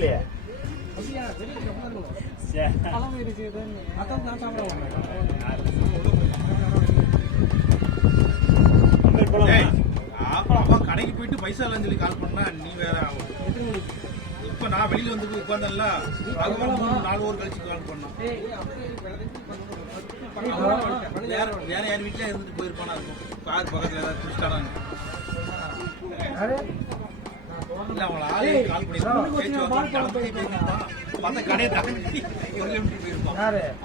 குடிக்கலையே. கடைக்கு போயிட்டு பைசா இல்லைன்னு சொல்லி கால் பண்ணா நீ வேற ஆகும். இப்ப நான் வெளியில வந்து உட்கார்ந்தேன்ல, அதுக்கப்புறம் 4 ஊர் கழிச்சு கால் பண்ணோம். வேற யார் வீட்டுல இருந்துட்டு போயிருப்பானா இருக்கும். கார் பக்கத்துல ஏதாவது குடிச்சிட்டாங்க இல்ல, அவங்கள ஆளே கால் பண்ணி பார்த்தா கடையை தாண்டி 1 கிலோமீட்டர் போயிருப்பான்.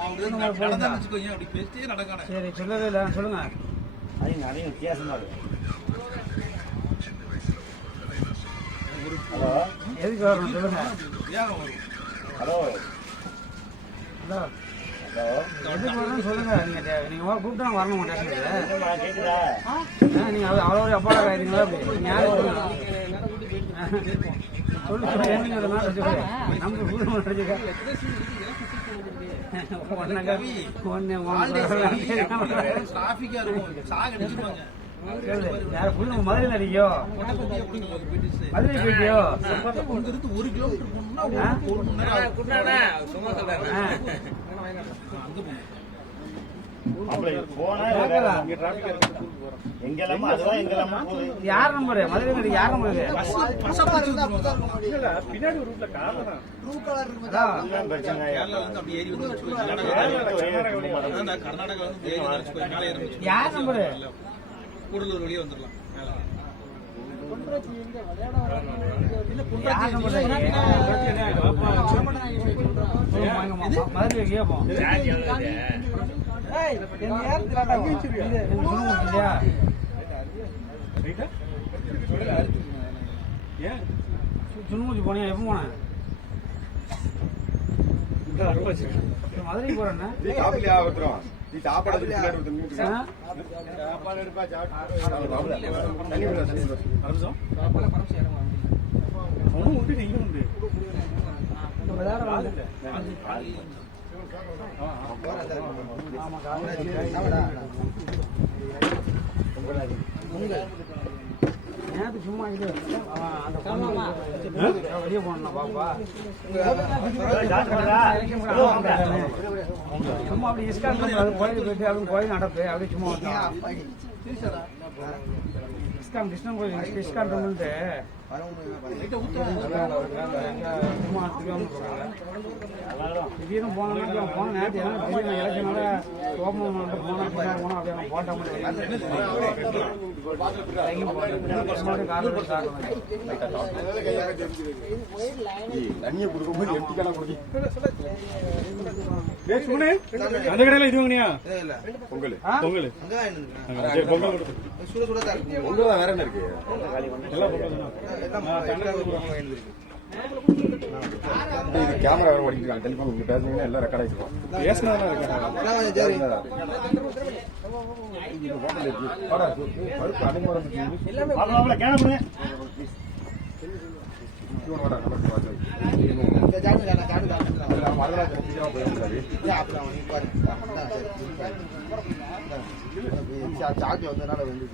அவங்க நடந்தான்னு வச்சுக்கோங்க, அப்படி பேசிட்டே நடக்கானே. சரி, சொல்லவே இல்லை, சொல்லுங்க. அதையும் வித்தியாசமா இருக்கு. ஹலோ, எதுக்கு வரணும் சொல்லுங்க. ஹலோ ஹலோ எதுக்கு வரணும்னு சொல்லுங்க. நீங்க கூப்பிட்டா வரணும் ஸ்டேஷனுக்கு. கேக்குதா? நீங்க அவ்வளோ அப்பாடா ஆயிருங்களா? அப்படி யாரும் சொல்லு நமக்கு கூட்டம் நடந்துக்க மதுரை நடிக்கோ மதுரை போயிட்டியோ? 1 கிலோமீட்டர் யார் நம்பரு? மதுரை நடி யார் நம்பரு? பின்னாடி ரூட்ல யார் நம்பரு? கூடலூர் வழியே வந்துடலாம். மதுரை கேட்போம். சுண்ணூச்சி போனியா? எப்போ போனேன்? மதுரைக்கு போறேன்னா நேரத்துக்கு சும்மா இது வெளியே போனா பாப்பா சும்மா அப்படி இஸ்கான் கோயில் போயிட்டு அப்படி கோயில் நடப்பு அப்படி சும்மா இஸ்கான் கிருஷ்ணன் கோயில் இஸ்கான் வந்து திடீர்னு போன நேரத்து எலெக்ஷனால ஓப்பன் போனா அப்படியே போட்டா தண்ணியை கொடுக்கும்போது எட்டிக்கலாம் கொடுக்கி அந்த கடையில இது வாங்கினியா? பொங்கல் பொங்கல் பொங்கல் பொங்கல் தான் வேற என்ன இருக்கு? இது கேமரா வேற ஓடிக்கிறாங்க. டெலிஃபோன் உங்களுக்கு பேசுனீங்கன்னா எல்லாம் ரெக்கார்ட் ஆகிருக்கும். பேசினதெல்லாம் சார்ஜ் வந்ததுனால வந்து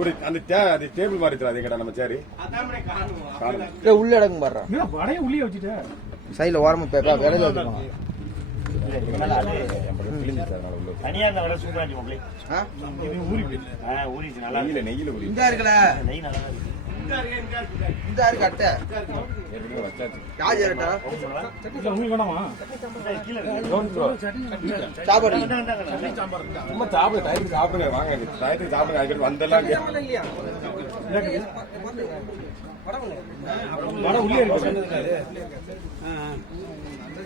ஒரு அந்த டேபிள் மாதிரி கடை நம்ம சேரி உள்ள இடங்கு பாடுறேன் உள்ளே வச்சுட்டு சைட்ல ஓரமா விரைஞ்சு வச்சுருவாங்க. தனியா இருந்த விட சூப்பரா ஊறிச்சு நல்லா நெய்யில ஊறி இந்த இருக்குல்ல நெய் நல்லா இந்த இருக்கு அட்டை ராஜ் அரட்டா உங்களுக்கு வேணாமா? சாப்பாடு சும்மா சாப்பிடு டயத்துக்கு சாப்பிடுங்க. வாங்க டயத்துக்கு சாப்பிடுங்க. அதுக்கு வந்தெல்லாம்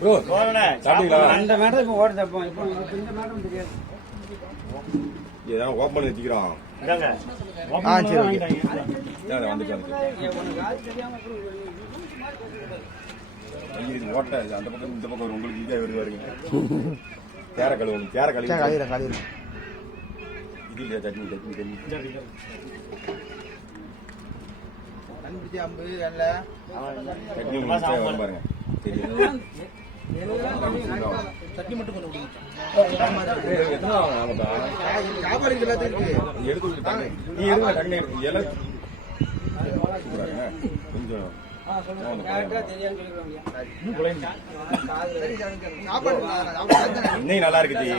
ப்ரோ சாப்பிட்டீங்களா? அந்த மேடம் இப்போ ஓடுது. இப்போ இந்த மேடம் தெரியாது. இதான் ஓப்பன் பண்ணி வச்சுக்கிறோம். ஓட்ட அந்த பக்கம் இந்த பக்கம் உங்களுக்கு இதே வருவாருங்க. கேர கழுவு கேர கழுவு இது இல்லையா? சட்னி சட்னி சட்னி சட்னி பாருங்க தெரியும். சட்னி மட்டும் கொஞ்சம் விடுங்க. எத்தனை ஆகும்ப்பா? சாப்பாடு எல்லாத்துக்கும் இருக்கு. எடுத்து விட்டுட்டாங்க. நீ எடுங்க டக்குனு எடுங்க. எல்லாம் கொஞ்சம் இன்னைக்கு நல்லா இருக்கு ஜி.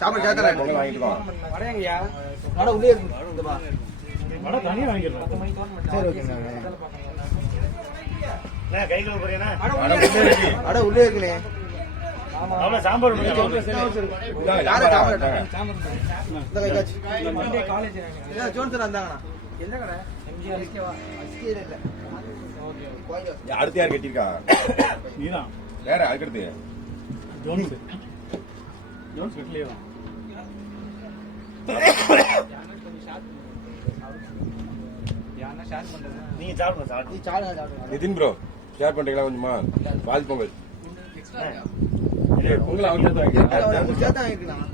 சாப்பாடு சேர்த்தல பொங்கல் வாங்கிட்டு வா. வடையாங்கய்யா. வடை உள்ளே இருக்கு. வடை தனியாக வாங்கிடுறோம். சரி ஓகேங்க. கை கழுவ போறீங்கன்னா வடை உள்ளே இருக்குண்ணே. அவ்வளோ சாம்பார் யாரும் சாப்பாடு இந்த கை காட்சி ஜோன்சன் வந்தாங்கண்ணா. எந்த கடை? எம்ஜிஆர் இல்ல. அடுத்து யார் கட்டியிருக்கா? நீதான் வேற அதுக்கடுத்து ஜோன்ஸ் வீட்லயே தான். நீங்க சாப்பிடுங்க சாப்பிட்டு நிதின் ப்ரோ ஷேர் பண்றீங்களா கொஞ்சமா? பாதி பொங்கல் பொங்கல் அவங்க சேர்த்தா வாங்கிக்கலாம்.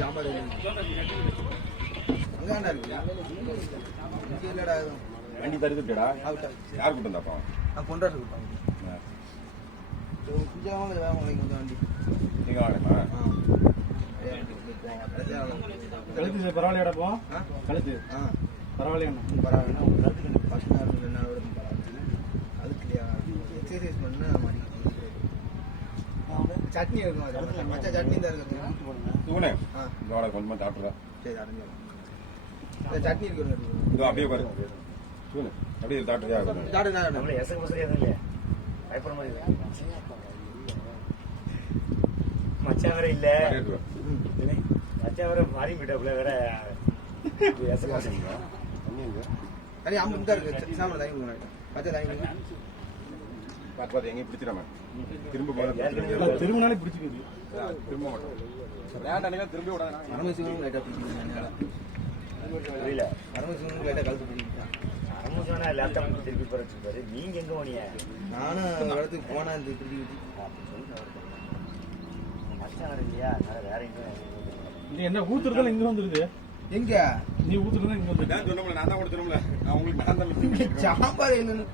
சாப்பாடு அங்காண்டா இருக்கு. இல்லடா வண்டி தருதுட்டா யார் கூட்டம் தாப்பா? நான் கொண்டாடு கொடுப்பாங்க. கொஞ்சம் வேகம் கொஞ்சம் வண்டி நீங்க வாங்கம்மா. கழுத்து பரவாயில்லையாடப்போ? கழுத்து பரவாயில்லையா? பரவாயில்ல. ஃபர்ஸ்ட் நாள் 2 நாள் வரைக்கும் பரவாயில்ல. அதுக்கு எக்ஸசைஸ் பண்ண மாதிரி சட்னி இருக்கும். மச்சா சட்னி தான் இருக்கு. தூணே இதோட கொஞ்சமா சாப்பிடுறா. சரி அரைஞ்சோம். சட்னி இருக்கு. இதோ அப்படியே பாரு தூணு அப்படியே சாப்பிட்டுதா நம்மள எசக மசரியா தான் இல்லையா? பயப்பட மாதிரி இல்லை. மச்சான் வேற இல்ல. மச்சான் வேற மாறி போயிட்டாப்புல வேற. எசக மசரியா தனி அம்பு தான் இருக்கு. சாப்பிட தாங்கி மச்சா தாங்கி பார்த்து பார்த்து எங்கேயும் பிடிச்சிடாம திரும்ப போறது திரும்பினாலே பிடிச்சிக்குது. திரும்ப மாட்டோம். வேண்டாம் திரும்பி விடாது. பரமசிவனும் லைட்டாக பிடிச்சிருக்காங்க. புரியல. பரமசிவனும் லைட்டாக கழுத்து பிடிச்சிருக்காங்க. அம்முசானா லேப்டாப் திருப்பி போற வச்சிருப்பாரு. நீங்க எங்க போனீங்க? நானும் இடத்துக்கு போனா இந்த திருப்பி மச்சான் வேற இல்லையா? அதனால வேற எங்க நீ என்ன ஊத்துறதுல இங்க வந்துருது? எங்க நீ ஊத்துறதுல இங்க வந்துருது. நான் சொன்னோம்ல நான் தான் கொடுத்துரும்ல. நான் உங்களுக்கு நான் தான் சாம்பார் என்னன்னு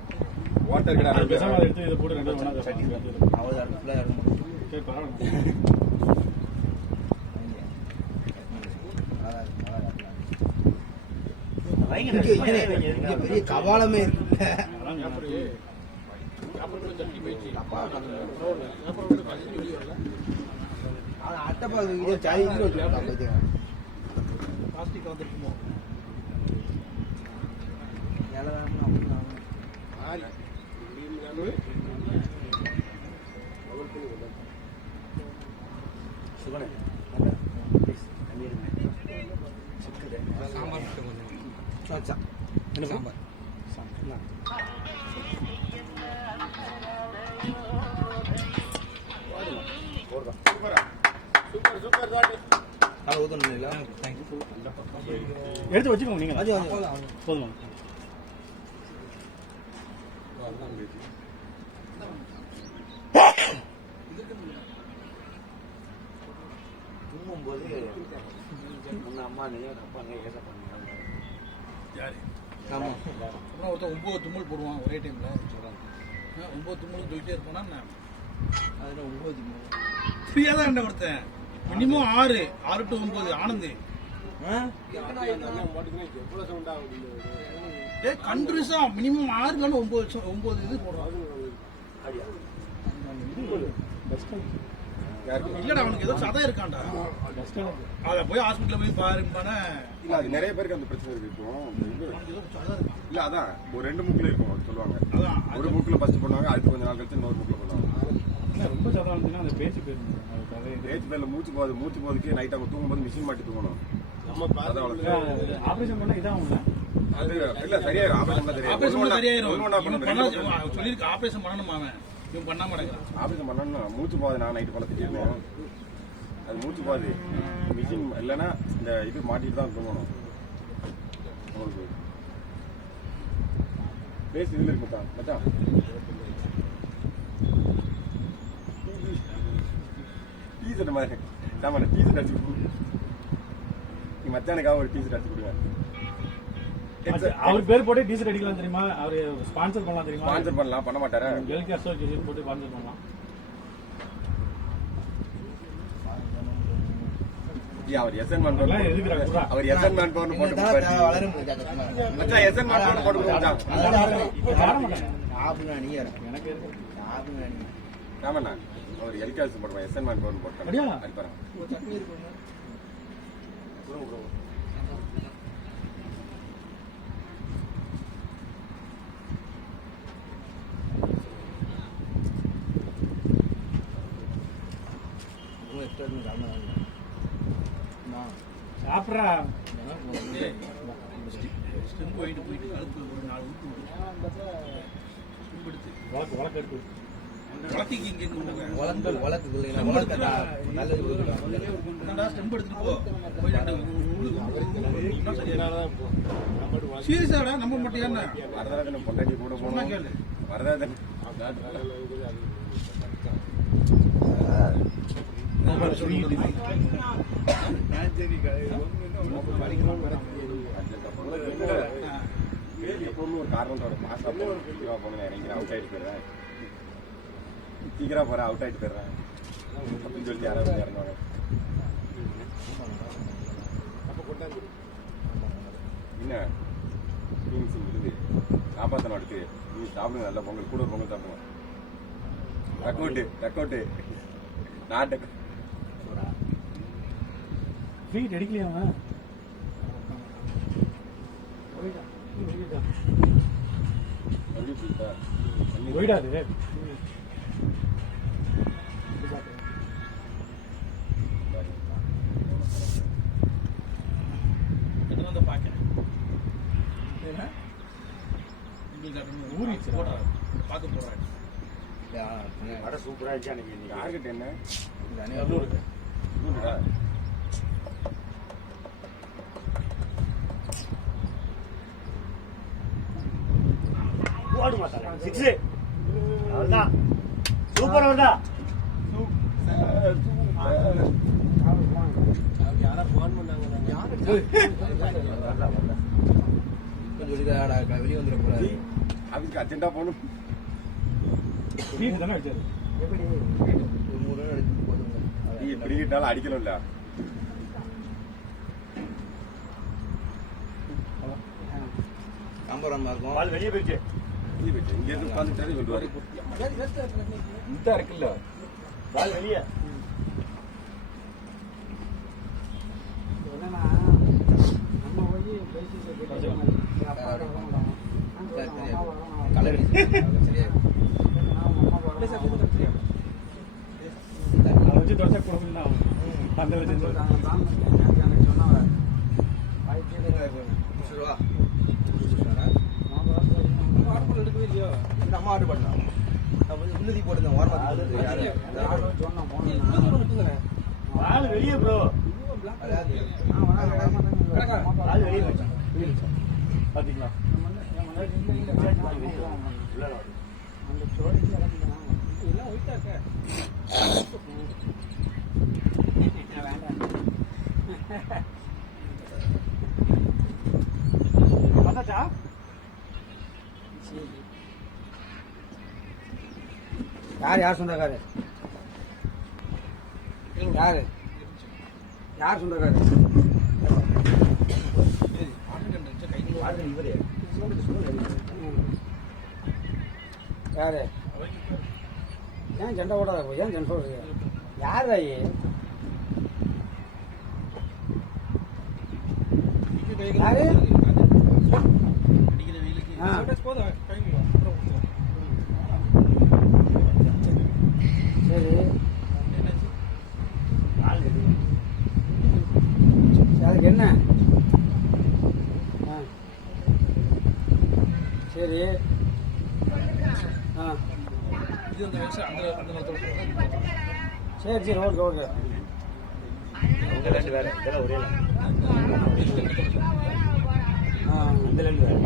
வாட்டர் கடை பேசாம அதை எடுத்து இதை போட்டு 2 வேணா சட்னி வைக்கிறது. அவ்வளோ ஃபுல்லாக இருக்கும். சரி பரவாயில்ல. பெரிய கபாலமே இருக்குல்ல. அட்டப்பா சாரி பிளாஸ்டிக் வந்துருக்குமோ? சாம்பார் எடுத்து வச்சுக்கோங்க நீங்க. போதுமா? தும்மும்போது அம்மா அப்பா கேட்ட பண்ணுவாங்க. ஆமா. அப்புறம் ஒருத்தன் 9 தும்மல் போடுவான் ஒரே டைம்ல. 9 தும்மல் சொல்லிட்டே இருப்பானா என்ன? அதுல 9 ஃப்ரீயா தான் என்ன ஒருத்தன் மினிமம் 6 to 9 ஆனந்த். கண்ட்ரிஸா மினிமம் 6 இல்ல 9 இது போடுறான். இல்லடா அவனுக்கு ஏதோ சதை இருக்கான்டா. அத போய் ஹாஸ்பிடல்ல போய் பாருப்பானே. இல்ல அது நிறைய பேருக்கு அந்த பிரச்சனை இருக்கு. இப்போ இல்ல அதான் ஒரு 2 மூக்குல இருக்கும் சொல்லுவாங்க. அதான் ஒரு மூக்குல ஃபர்ஸ்ட் பண்ணுவாங்க, அடுத்து கொஞ்ச நாள் கழிச்சு இன்னொரு மூக்குல பண்ணுவாங்க. ரொம்ப சவால் அந்த பேச்சு போயிருந்தேன். பேச்சு பேர்ல மூச்சு போகுதுக்கு நைட் அவங்க தூங்கும்போது மிஷின் மாட்டி தூங்கணும். ஆபரேஷன் பண்ணா இதாகும். அது இல்ல சரியாயிரும். ஆபரேஷன் சரியாயிரும். ஒண்ணா பண்ணணும். சொல்லிருக்கு ஆபரேஷன் பண்ணணும் அவன். இவன் பண்ணாம மாட்டேங்கிறான். ஆபரேஷன் பண்ணணும். மூச்சு போகுது. நான் நைட்டு பழத்திட்டு இருந்தேன். அது மூச்சு போகுது. மிஷின் இல்லைன்னா இந்த இது மாட்டிட்டு தான் தூங்கணும். பேசி இதுல இருக்கு மச்சான் மச்சான் டீ-ஷர்ட் மாதிரி ஆமா டீ-ஷர்ட் அடிச்சு கொடு நீ மச்சானுக்காக ஒரு டீ-ஷர்ட் அடிச்சு கொடுங்க அவர் பேர் போட்டு டீசல் அடிக்கலாம் தெரியுமா? அவரு ஸ்பான்சர் பண்ணலாம் தெரியுமா? ஸ்பான்சர் பண்ணலாம் பண்ண மாட்டாரா? எல்கே அசோசியேஷன் போட்டு ஸ்பான்சர் பண்ணலாம். அவர் எஸ்என் மேன் அவர் எஸ்என் மேன் போட்டு போட்டு மச்சான் எஸ்என் மேன் போட்டு போட்டு மச்சான் எனக்கு ஆமாண்ணா அவர் எல்கேஎஸ் போடுவான் எஸ்என் மேன் போட்டு போட்டான் அடிப்பாரு சாப்பிட்றா ஸ்டெம்பு போயிட்டு போயிட்டு கழுத்து ஒரு 4 ஊத்து எடுத்து வழக்கு எடுத்து வளர்த்திக்கு இங்கே ஸ்டெம்பு எடுத்துட்டு போ சீரியஸாடா நம்ப மாட்டியா? வரதாதன பொண்டாட்டி கூட போனா கேளு வரதாதன எப்பவுமே ஒரு காரணத்தோட மாசா சீக்கிரமா போன நினைக்கிறேன் அவுட் ஆயிட்டு போயிடுறேன் சீக்கிரமா போறேன் அவுட் ஆயிட்டு போயிடுறேன் அப்படின்னு சொல்லி யாராவது இறங்குவாங்க என்ன விருது காப்பாத்தனம் அடுத்து நீ சாப்பிடுங்க நல்ல பொங்கல் கூட ஒரு பொங்கல் சாப்பிடுங்க டக்கோட்டு நான் ஃபீட் அடிக்கலையா? போயிடாது பாக்கிறேன் ஊறிச்சு பார்க்க போறாங்க வடை சூப்பரா இருந்துச்சு அன்னைக்கு. டார்கெட் என்ன போடு மாட்டாங்க 6 அவ்வளவுதான் சூப்பர் வருதா வெளியே வந்துட போறாரு அதுக்கு அர்ஜென்டா போகணும் ஃபீட் தானே அடிச்சாரு. எப்படி 3 ரன் அடிச்சு போதுங்க நீ இப்படி கிட்டாலும் அடிக்கணும்ல நம்பரம் இருக்கும் பால் வெளியே போயிடுச்சு. இங்க இருந்து உட்காந்துட்டாரு சொல்லுவாரு இந்த இருக்குல்ல பால் வெளியே கலர் சரியா அதை வச்சு தொடச்சா கொடுக்கணும் அந்த வச்சு நம்ம ஆர்டர் பண்ணலாம் உள்ளதி போட்டுருந்தேன் ஓரமாக பால் வெளியே ப்ரோ பால் வெளியே போயிடுச்சு. பாத்தீங்களா? யார் சொந்தக்காரு யார் சொந்தக்காரு யாரு ஏன் ஜெண்டா ஓடாத ஏன் ஜெண்டா ஓடுது யார் ராயி யாரு அடிக்கிற வெயிலுக்கு சரி பால் வெளியே அதுக்கு என்ன சரி இது அந்த வருஷம் அந்த நேரத்தோட சரி சரி ஓகே ஓகே உங்க ரெண்டு வேற இதெல்லாம் ஒரே line. ஆ அந்த ரெண்டு வேற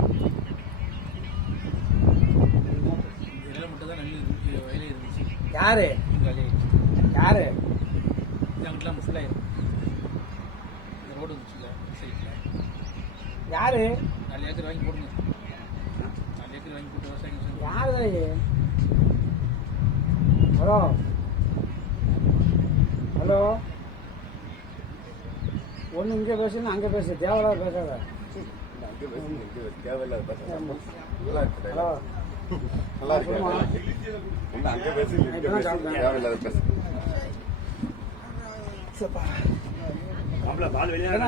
வயலே இருந்துச்சு. யாரு இங்காலே யாரு அங்கிட்டலாம் முஸ்லாயிரும். இந்த ரோடு இருந்துச்சுல்ல சைட்டில் யாரு 4 ஏக்கர் வாங்கி போடுங்க. 4 ஏக்கர் வாங்கி போட்டு விவசாயம் செஞ்சு. யாரு ஹலோ ஹலோ ஒன்று இங்கே பேசுன்னு அங்கே பேசு தேவையில்லாத பேசாத. அங்கே பேசுங்க, இங்கே பேசு. தேவையில்லாத பேச. நல்லா இருக்கு. ஹலோ நல்லா இருக்கு. ஒண்ணு அங்கே பேசு, இங்கே பேசு. தேவையில்லாத பேசு.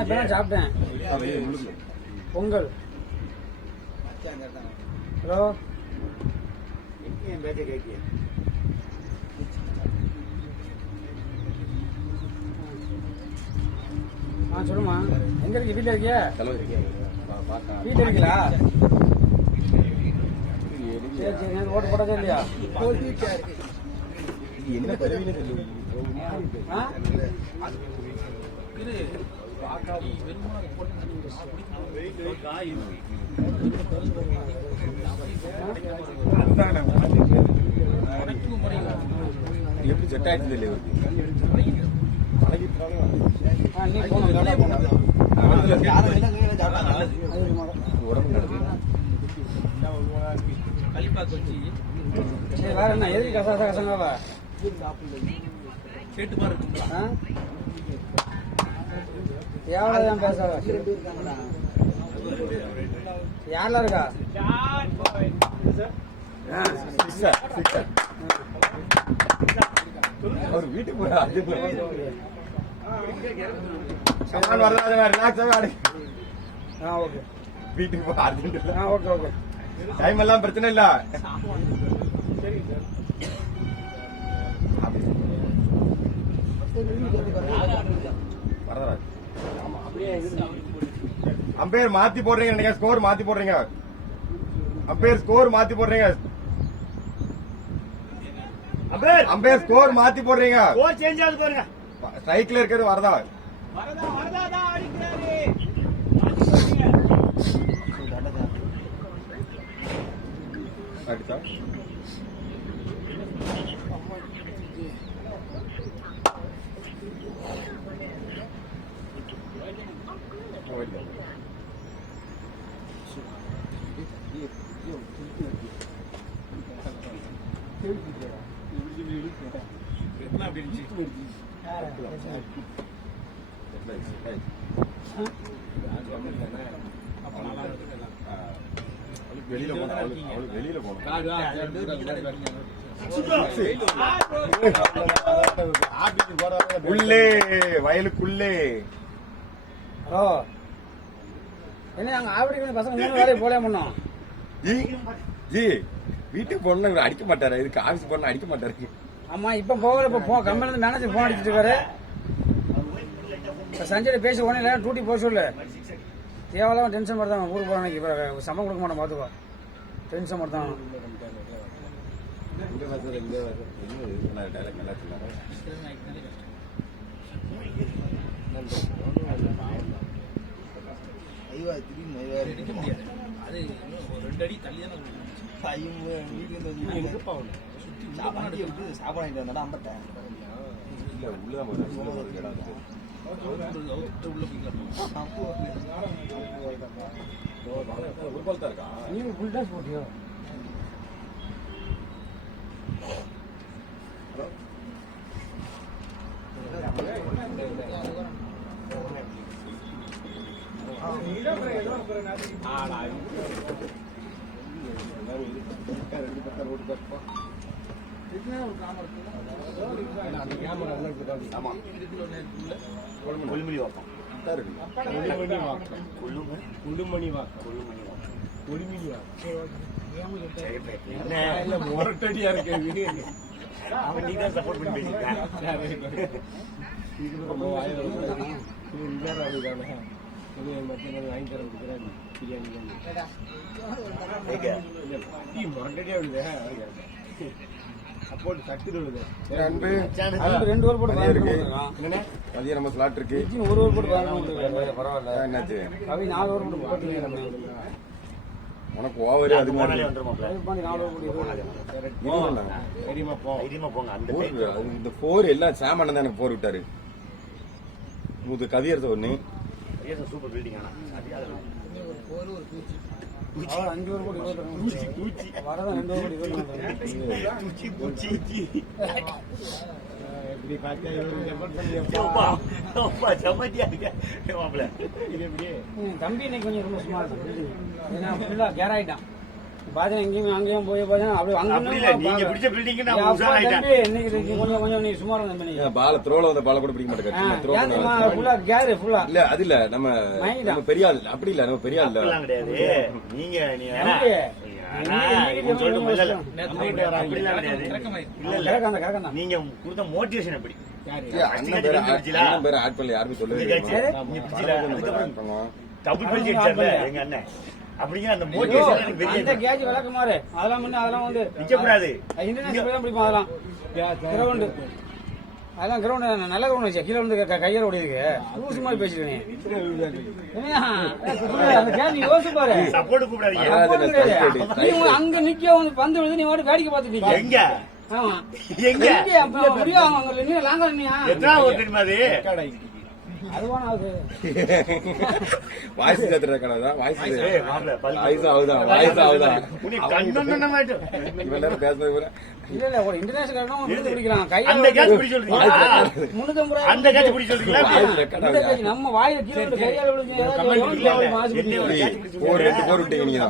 இப்பதான் சாப்பிட்டேன் பொங்கல். ஹலோ என் பேச்சை கேட்க சொல்லுமா எங்க இருக்கு? வீட்டில் இருக்கியா? தலைவர் வீட்டில் இருக்கீங்களா? சரி சரி நேற்று ஓட்டு போட்டதே இல்லையா? என்ன பதவியில தெரியும்? ஆ இது நீ வெறுமனா போட்டு எப்படி செட் ஆயிடுச்சு இல்லையா நீ போகணும் நல்லா போகணும். உடம்பு நடக்குது. கழிப்பாக்கு வச்சு சரி வேற என்ன எதுக்கு கசங்காவா? கேட்டு மாதிரி இருக்குங்களா? எவ்வளோதான் பேசாத. யாரெல்லாம் இருக்கா? அவர் வீட்டுக்கு போறா. சமான் வரதா ரிலாக்ஸாவே ஆடு. ஓகே வீட்டுக்கு போ அர்ஜென்ட். ஓகே ஓகே டைம் எல்லாம் பிரச்சனை இல்ல. வரதராஜ் அம்பேர் மாத்தி போடுறீங்க. நீங்க ஸ்கோர் மாத்தி போடுறீங்க. அம்பேர் ஸ்கோர் மாத்தி போடுறீங்க. அம்பேர் ஸ்கோர் மாத்தி போடுறீங்க. ஸ்ட்ரைக்ல இருக்கிறது வரதா. அடிச்சா என்ன அப்படி இருந்துச்சு? அப்ப நல்லா இருக்குல்ல. வெளியில போன அவளுக்கு வெளியில போனோம். உள்ளே வயலுக்குள்ளே. ஹலோ என்ன அங்கே ஆவடி பசங்க மூணு வேலையை போலே பண்ணோம். ஜி ஜி வீட்டுக்கு போனா அடிக்க மாட்டாரு. இதுக்கு ஆபீஸ் போனா அடிக்க மாட்டாரு. ஆமா இப்ப போகல. இப்ப கம்பெனி மேனேஜர் போன் அடிச்சுட்டு இருக்காரு. சஞ்சய் பேச உடனே எல்லாரும் டூட்டி போக சொல்லு. தேவையில்லாம டென்ஷன் படுத்தாங்க. ஊருக்கு போறாங்க. இப்ப சம்பளம் கொடுக்க மாட்டேன் பாத்துக்கோ. டென்ஷன் படுத்தாங்க. ஐயா திடீர்னு எடுக்க முடியாது. அது இன்னும் ஒரு 2 அடி தள்ளி தானே சாப்பாடு வந்தா அம்பட்டேன் இல்ல உள்ளதான் உள்ள போய்க்கலாம். இருக்கா நீங்க ஃபுல் டாஸ் போட்டியோ? மொரட்டடியா இருக்கு. அவன் நீ தான் சப்போர்ட் பண்ணி பேசிட்டேன். வாங்கி தர பிரியாணி மொரட்டடியா விடுது. சப்போர்ட் சட்டு விடுது. அன்பு 2 ஓவர் போட்டு இருக்கு. மதியம் நம்ம ஸ்லாட் இருக்கு. 1 ஓவர் போட்டு பரவாயில்ல. என்னாச்சு? கவி 4 ஓவர் போட்டு போட்டீங்க. உனக்கு ஓவரே அது மாதிரி போனாலே வந்துருமாப்ல. பாண்டி 4 கோடி இல்லைண்ணா. தைரியமா போ. தைரியமா போங்க. அந்த போர் டைம்ல அது இந்த போர் எல்லாம் சாமான் தான் எனக்கு போர் விட்டாரு. கதியரச ஒண்ணு சூப்பர் பில்டிங். ஆனா ஒரு பூச்சி 5 கோடி வரதான் 2 கோடி எப்படி பார்த்தா இவரு ஜம்பர் பண்ணி சமத்தியா இருக்க மாப்ள. இது எப்படி தம்பி இன்னைக்கு கொஞ்சம் ரொம்ப சும்மா இருக்கு. ஏன்னா ஃபுல்லா கேர் ஆயிட்டான். பாத்தீங்கன்னா எங்கேயும் அங்கேயும் போய் பாத்தீங்கன்னா அப்படியே அப்படி இல்ல, நீங்க பிடிச்ச பில்டிங் நான் உஷாராயிட்டேன். இன்னைக்கு கொஞ்சம் நீ சும்மா இருந்த தம்பி. பால த்ரோல வந்த பால கூட பிடிக்க மாட்டேங்க. ஃபுல்லா கேர் ஃபுல்லா இல்ல அது இல்ல நம்ம பெரிய ஆள் அப்படி இல்ல, நம்ம பெரிய ஆள் இல்ல. அப்படிலாம் கிடையாது. நீங்க நீங்க கொடுத்த மோட்டிவேஷன் எப்படி அண்ணன் பேரு ஆட் பண்ணல, யாருமே சொல்லவே டபுள் பேஜ் அடிச்சார்ல எங்க அண்ணன். அப்படிங்கிற அந்த மோட்டிவேஷன் எனக்கு பெரிய அந்த கேஜ் விளக்குமாறு அதெல்லாம் வந்து அதெல்லாம் வந்து நிக்க கூடாது. இன்டர்நேஷனல் தான் பிடிப்போம். அதெல்லாம் கிரவுண்டு அதெல்லாம் கிரவுண்ட் நல்ல கிரவுண்ட் வச்சு கீழே வந்து கையால ஓடி இருக்கு. லூசு மாதிரி பேசிட்டு அந்த கேஜ் யோசிச்சு பாரு. சப்போர்ட் கூப்பிடாதீங்க. அங்க நிக்க வந்து பந்து விழுது நீ வாட்டி வேடிக்கை பார்த்துட்டீங்க. எங்க ஆமா எங்க முடியும் அவங்க நீங்க லாங்கா இல்லையா எத்தனாவது தெரியுமா அது? அதுவான அது வாய்ஸ் கத்துற கடைதான். வாய்ஸ் மாப்ள பல் ஆகுதான் வாய்ஸ் ஆகுதான். உனி கண்ணன மாட்டே. இவெல்லாம் பேசுறது இல்ல இல்ல ஒரு இன்டர்நேஷனல் பிடிக்கிறான் அந்த கேட்ச் பிடி சொல்றீங்க. 350 அந்த கேட்ச் பிடி சொல்றீங்களா? நம்ம வாயில கீழே கையால விழுந்து ஒரு 2 போர் விட்டீங்க நீங்க.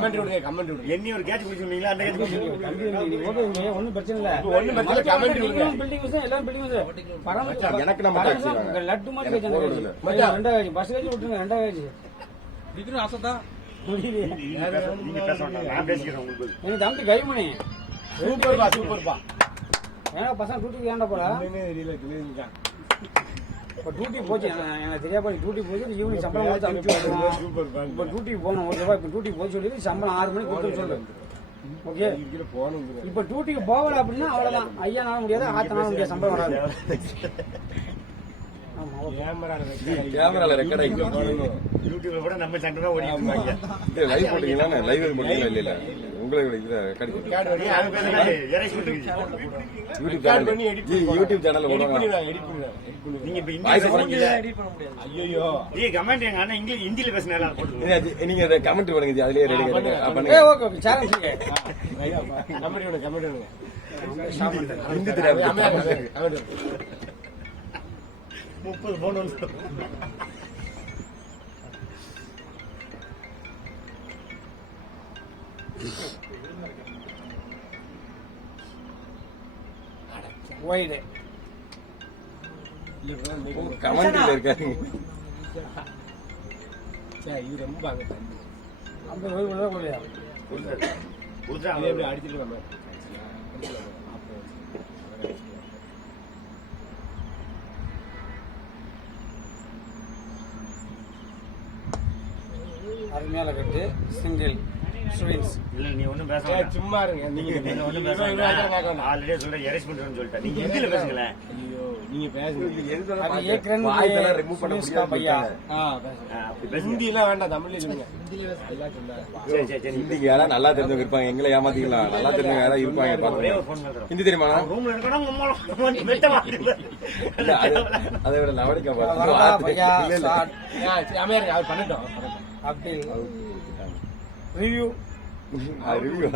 கமெண்ட் விடுங்க. என்ன ஒரு கேட்ச் பிடி சொன்னீங்களா? அந்த கேட்ச் பிடி ஒன்னும் பிரச்சனை இல்ல. ஒண்ணும் பிரச்சனை கமெண்ட் விடுங்க. பில்டிங் எல்லாம் பில்டிங் எனக்கு நம்ம டாக்ஸி லட்டு மாதிரி கேட்சாங்க. ரெண்டாவது பஸ் கேஜ் விட்டுருங்க. ரெண்டாவது டிகிரி ஆசைதான். நீங்க பேச வேண்டாம். நான் பேசிக்கிறேன் உங்களுக்கு. எனக்கு தம்பி கைமணி சூப்பர்பா சூப்பர்பா. ஏன்னா பசங்க டியூட்டிக்கு ஏன்டா போல தெரியல தெரியுதுங்க. இப்போ டியூட்டி போச்சு. எனக்கு தெரியாத டியூட்டி போச்சு. ஈவினிங் சம்பளம் கொடுத்து அனுப்பிச்சு விடுவோம். சூப்பர்பா. இப்போ டியூட்டிக்கு போகணும். ஓகேவா? இப்போ டியூட்டி போய் சொல்லி சம்பளம் 6 மணிக்கு கொடுத்து சொல்லு. ஓகே இதுல போனுங்க. இப்போ டியூட்டிக்கு போகல அப்படின்னா அவ்வளவுதான். ஐயா நாள முடியாது, ஆத்தனால முடியாது, சம்பளம் வராது. ஆமா கேமரால ரெக்கார்ட் ஆகி யூடியூப்ல கூட நம்ம சண்டை தான் ஓடிட்டு இருக்காங்க. லைவ் போட்டீங்களா? லைவ் போட்டீங்களா? இல்ல இல்ல உங்களுக்கு இத ரெக்கார்ட் பண்ணி யூடியூப் சேனல்ல போடுவாங்க. நீங்க இப்ப இந்தியில போறீங்கல. ஐயோ நீங்க கமெண்ட் எங்க அண்ணா இங்கிலீஷ் ஹிந்தில பேசினால போடுங்க. நீங்க அத கமெண்ட் பண்ணுங்க. அதுலயே ரெடி பண்ணுங்க. ஏய் ஓகே ஓகே சேலஞ்ச் கமெண்ட் விடுங்க கமெண்ட் விடுங்க. ஹிந்தி தெரியாது. 30 போன் வந்து வைடு கமெண்ட்ல இருக்காங்க. இது ரொம்ப அங்க தண்ணி. அந்த வைடு கூட போலையா? புதுசா இது எப்படி அடிச்சிட்டு அருமையால கட்டு சிங்கிள் ஸ்விங்ஸ். இல்ல நீ ஒண்ணும் பேச வேண்டாம். சும்மா இருங்க. நீங்க ஒண்ணும் பேச வேண்டாம். ஆல்ரெடி சொல்ற எரேஸ் பண்றேன்னு சொல்லிட்டேன். நீங்க ஹிந்தில பேசுங்களே. ஐயோ நீங்க பேசுங்க. அது एक रन வாய்ஸெல்லாம் ரிமூவ் பண்ண முடியாது பையா. அப்படி பேசுங்க. ஹிந்தி எல்லாம் வேண்டாம். தமிழ்ல சொல்லுங்க. எல்லாம் சொன்னாங்க. சரி சரி சரி. ஹிந்திக்கு யாரா நல்லா தெரிஞ்சவங்க இருப்பாங்க. எங்களை ஏமாத்திக்கலாம். நல்லா தெரிஞ்சவங்க யாரா இருப்பாங்க ஒரே பாருங்க. ஒரு ஃபோன் பண்றோம். ஹிந்தி தெரியுமா? ரூம்ல இருக்கணும் உம்மா மெட்ட மாட்டீங்க. இல்ல அதை விட லவடிக்கா வரடா பையா ஸ்டார்ட் அமையா இருக்கு. அவர் பண்ணிட்டோம். அப்படி ரிவ்யூ ரிவ்யூ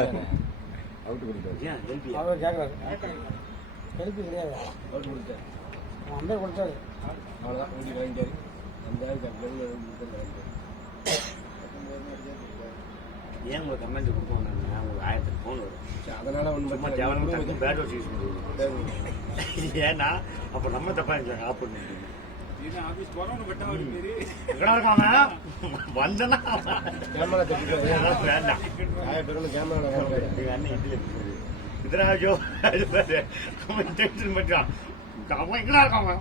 அவுட் பண்ணிட்டாரு. ஏன் எல்பி அவர் கேக்குறாரு. ஹெல்ப் கிடையாது. அவர் கொடுத்தாரு. அந்த கொடுத்தாரு. அவ்வளவுதான். ஓடி வாங்கிட்டாரு. அந்த கம்பெனில ஏன் உங்க கமெண்ட் கொடுப்போம்? நான் உங்களுக்கு 1000 ஃபோன் வரும். அதனால சும்மா தேவையான பேட் வாட்ச் யூஸ் பண்ணுவோம். ஏன்னா அப்ப நம்ம தப்பா இருக்காங்க ஆப் பண்ணி ஆபீஸ் போறவங்க வெட்ட வாடி எங்கடா இருக்காங்க வந்தனா கேமரா தப்பிட்டு வேண்டாம். பேரும் கேமரா எங்க அண்ணன் இதுல இதராஜோ அது பாரு அவன் டென்ஷன் பண்றான். அவன் எங்கடா இருக்காங்க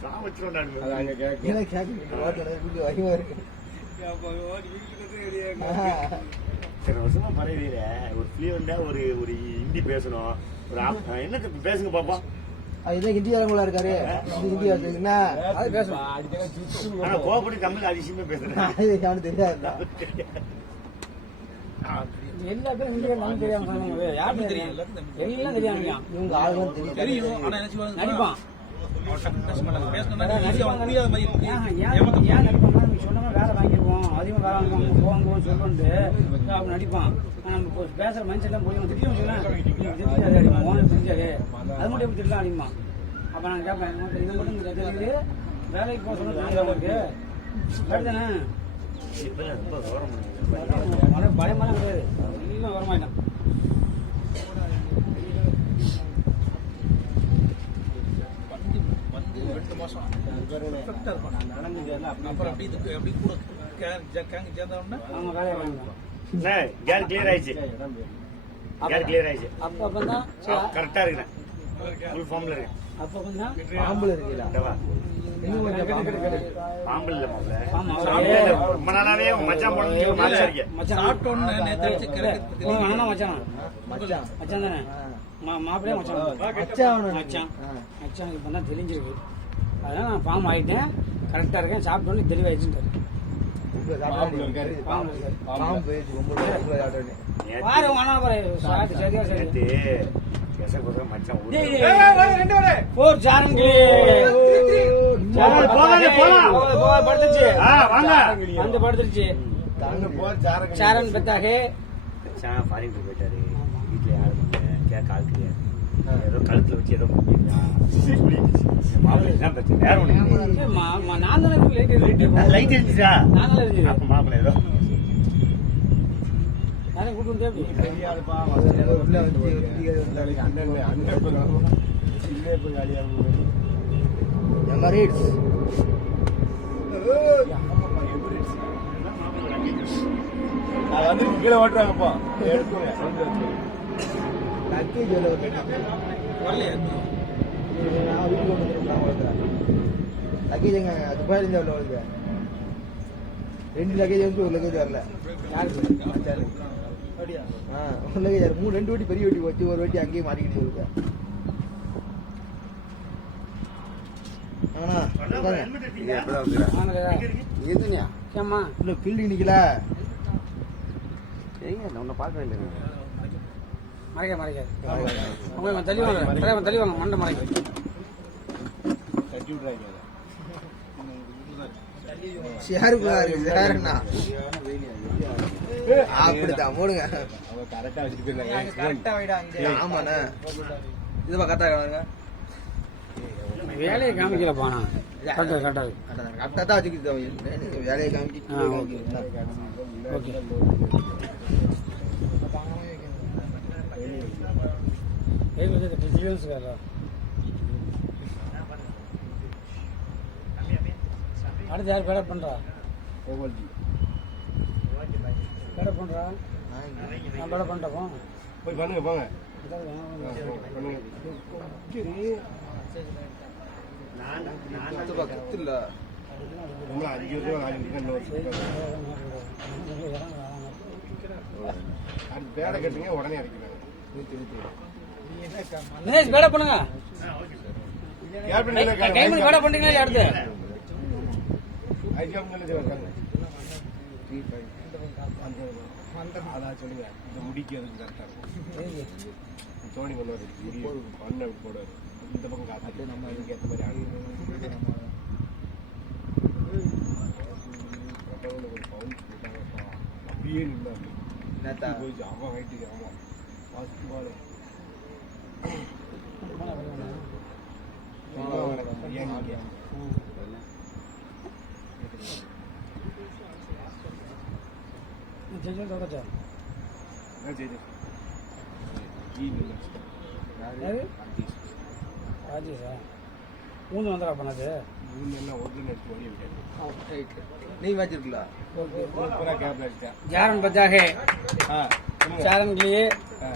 சா வச்சிருந்தாங்க. அது அங்க கேக்கு. எனக்கு கேக்குது வாட்டல வீடியோ ஐவா இருக்கு. சரி வருஷமா பரவாயில்ல. ஒரு ஃப்ளூவெண்டா ஒரு ஒரு ஹிந்தி பேசணும். ஒரு என்ன பேசுங்க பாப்பா. அதுதான் ஹிந்திக்காரங்களா இருக்காரு. ஹிந்தி என்ன அது பேசணும். ஆனா கோபப்படி தமிழ் அதிசயமா பேசுறேன். அது அவனுக்கு தெரியாது. எல்லா பேரும் இந்தியா நமக்கு தெரியாம சொன்னாங்க. யாருக்கும் தெரியும், எல்லாம் தெரியாம இவங்க ஆளுங்களும் தெரியும். தெரியும் ஆனா என்ன செய்வாங்க நடிப்பான். பேசினா புரியாத மாதிரி ஏன் நடிப்பாங்க? நீங்க சொன்ன மாதிரி வேலை வாங்கிருப்போம், அதிகமாக வேலை வாங்குவாங்க, போவாங்க சொல்லிட்டு அவன் நடிப்பான். நம்ம பேசுற மைண்ட் செட்லாம் போய் திடீர்னு சொன்னேன் அடிப்பான், ஓனர் தெரிஞ்சாரு அது மட்டும் எப்படி திடலாம் அடிப்பான். அப்ப நான் கேட்பேன், இது மட்டும் தெரியுது, வேலைக்கு போக சொன்னா உங்களுக்கு அப்படிதானே? ரொம்ப கௌரவம் பயமெல்லாம் கிடையாது, எல்லாம் வரமாட்டான். வந்து 2 மாசம் பெர்ஃபெக்ட்டா இருப்பான். அப்புறம் அப்படி இதுக்கு அப்படி கூட கேங் சேர்ந்தவொடனே அவங்க வேலையை வாங்கிப்பான். கேர் கிளியர் ஆயிடுச்சு. கேர் கிளியர் ஆயிடுச்சு. அப்பதான் கரெக்டா இருக்கிறேன். ஃபுல் ஃபார்ம்ல இருக்கேன். அப்பதான் பாம்புல இருக்கீங்களா? இந்தவா. இன்னும் கொஞ்சம் பாம்பு இல்ல மாப்ள. ஆமா ரொம்ப நாளாவே உங்க மச்சான் போன மாச்சா இருக்கு. மச்சான் சாப்பிட்டோன்னு நேற்று வச்சு உங்க அண்ணனா மச்சானா? மச்சான். மச்சான் தானே? மாப்பிள்ளையா மச்சான்? மச்சான். மச்சான். மச்சான் இப்போ தான் தெரிஞ்சிருக்கு. அதனால நான் பாம்பு ஆகிட்டேன், கரெக்டாக இருக்கேன், சாப்பிட்டோன்னு தெளிவாயிடுச்சுட்டாரு. பாம்பு இருக்காரு. பாம்பு இருக்காரு. பாம்பு ரொம்ப சாப்பிட்டேன். பாரு உங்க அண்ணா பாரு, சரியா சரி. நேத்து கேச மச்சான் ஊரு. போர் சாரங்கி படுத்துச்சு. வாங்க. வந்து படுத்துருச்சு. தாங்க போ சாரங்க. சாரன் பெத்தாகே மச்சான் ஃபாரின் போயிட்டாரு. வீட்டுல யாரும் இல்லை, கேட்க ஆள் கிடையாது. ஏதோ கழுத்துல வச்சு ஏதோ மாப்பிள்ளை என்ன பிரச்சனை? வேற ஒண்ணு நான் தானே லைட் இருந்துச்சா? நான் தானே இருந்துச்சு. அப்ப மாப்பிள்ளை ஏதோ யாரையும் கூட்டு வந்து எப்படி தெரியாதுப்பா. உள்ள வந்து அண்ணன் அண்ணன் சின்ன இப்போ காலியாக எமரேட்ஸ். அது வந்து கீழே ஓட்டுறாங்கப்பா. எடுத்துங்க லக்கேஜ் வரலையா? நான் வீட்டுக்கு கொண்டு வந்துருக்கேன். லக்கேஜ் எங்க துபாயில இருந்து எவ்வளோ வருது? 2 லக்கேஜ் வந்து 1 லக்கேஜ் வரல. யாருக்கு? அப்படியா? ஒரு லக்கேஜ் 2 வாட்டி பெரிய வாட்டி போச்சு, ஒரு வாட்டி அங்கேயே மாட்டிக்கிட்டு இருக்கு. ஏம்மா இன்னும் ஃபீல்டிங் நிக்கல. உன்னை பார்க்கவே இல்லை. மறைக்காது அவங்க தள்ளி வாங்க, தள்ளி வாங்க, மண்டை மறைக்க தட்டி விட்றாங்க. ஷேருக்குண்ணா அப்படித்தான் போடுங்க. கரெக்டா வச்சுட்டு போயிருந்தாங்க. ஆமாண்ணா இதுவா கரெக்டா வேலையை காமிக்கலப்பாண்ணா. கரெக்டாக கரெக்டா தான் வச்சுக்கிட்டு வேலையை காமிக்க. ஓகே அடுத்து யார் பேட பண்றா? பேட பண்றா? நான் பேட பண்ணிட்டப்போ போய் பண்ணுங்க போங்க. பேட கட்டுங்க உடனே அடிக்கிறாங்க. தினேஷ் பேட பண்ணுங்க. கைமணி பேட பண்றீங்களா? அடுத்து சொல்லுங்க. இந்த முடிக்கு அதுக்கு கரெக்டா இருக்கும். தோனி பண்ணுவாரு, பண்ண போடுவாரு. இந்த பக்கம் காத்து நம்ம இதுக்கு ஏற்ற மாதிரி ஆடு. ஒரு பவுன் அப்படியே நின்றாங்க. போயிடுச்சு அவன் ஹைட்டுக்கு. ஆமா ஃபர்ஸ்ட் பால் ராஜேஷா ஊந்து வந்துடா பண்ணது. நீ வச்சிருக்கல. ஜாரன் பஜாகே चारण के लिए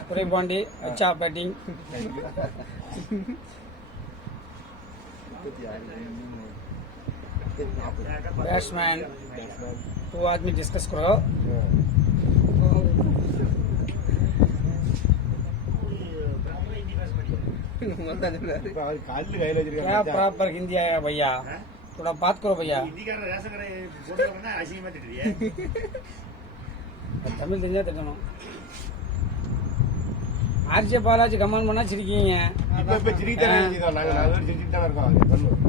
पूरे बॉन्डी अच्छा बैटिंग बैट्समैन 2 आदमी डिस्कस करो. क्या प्रॉपर हिंदी आया भैया? थोड़ा बात करो भैया. तमिल தெரிஞ்சா தெரியணும். ஆர்ஜே பாலாஜி கமெண்ட் பண்ணா சிரிக்கீங்க. இப்ப சிரிக்கத்தானே செஞ்சோம். நாங்க 4 பேர் சிரிச்சுட்டு தான் இருக்கோம். அது பண்ணுவோம்.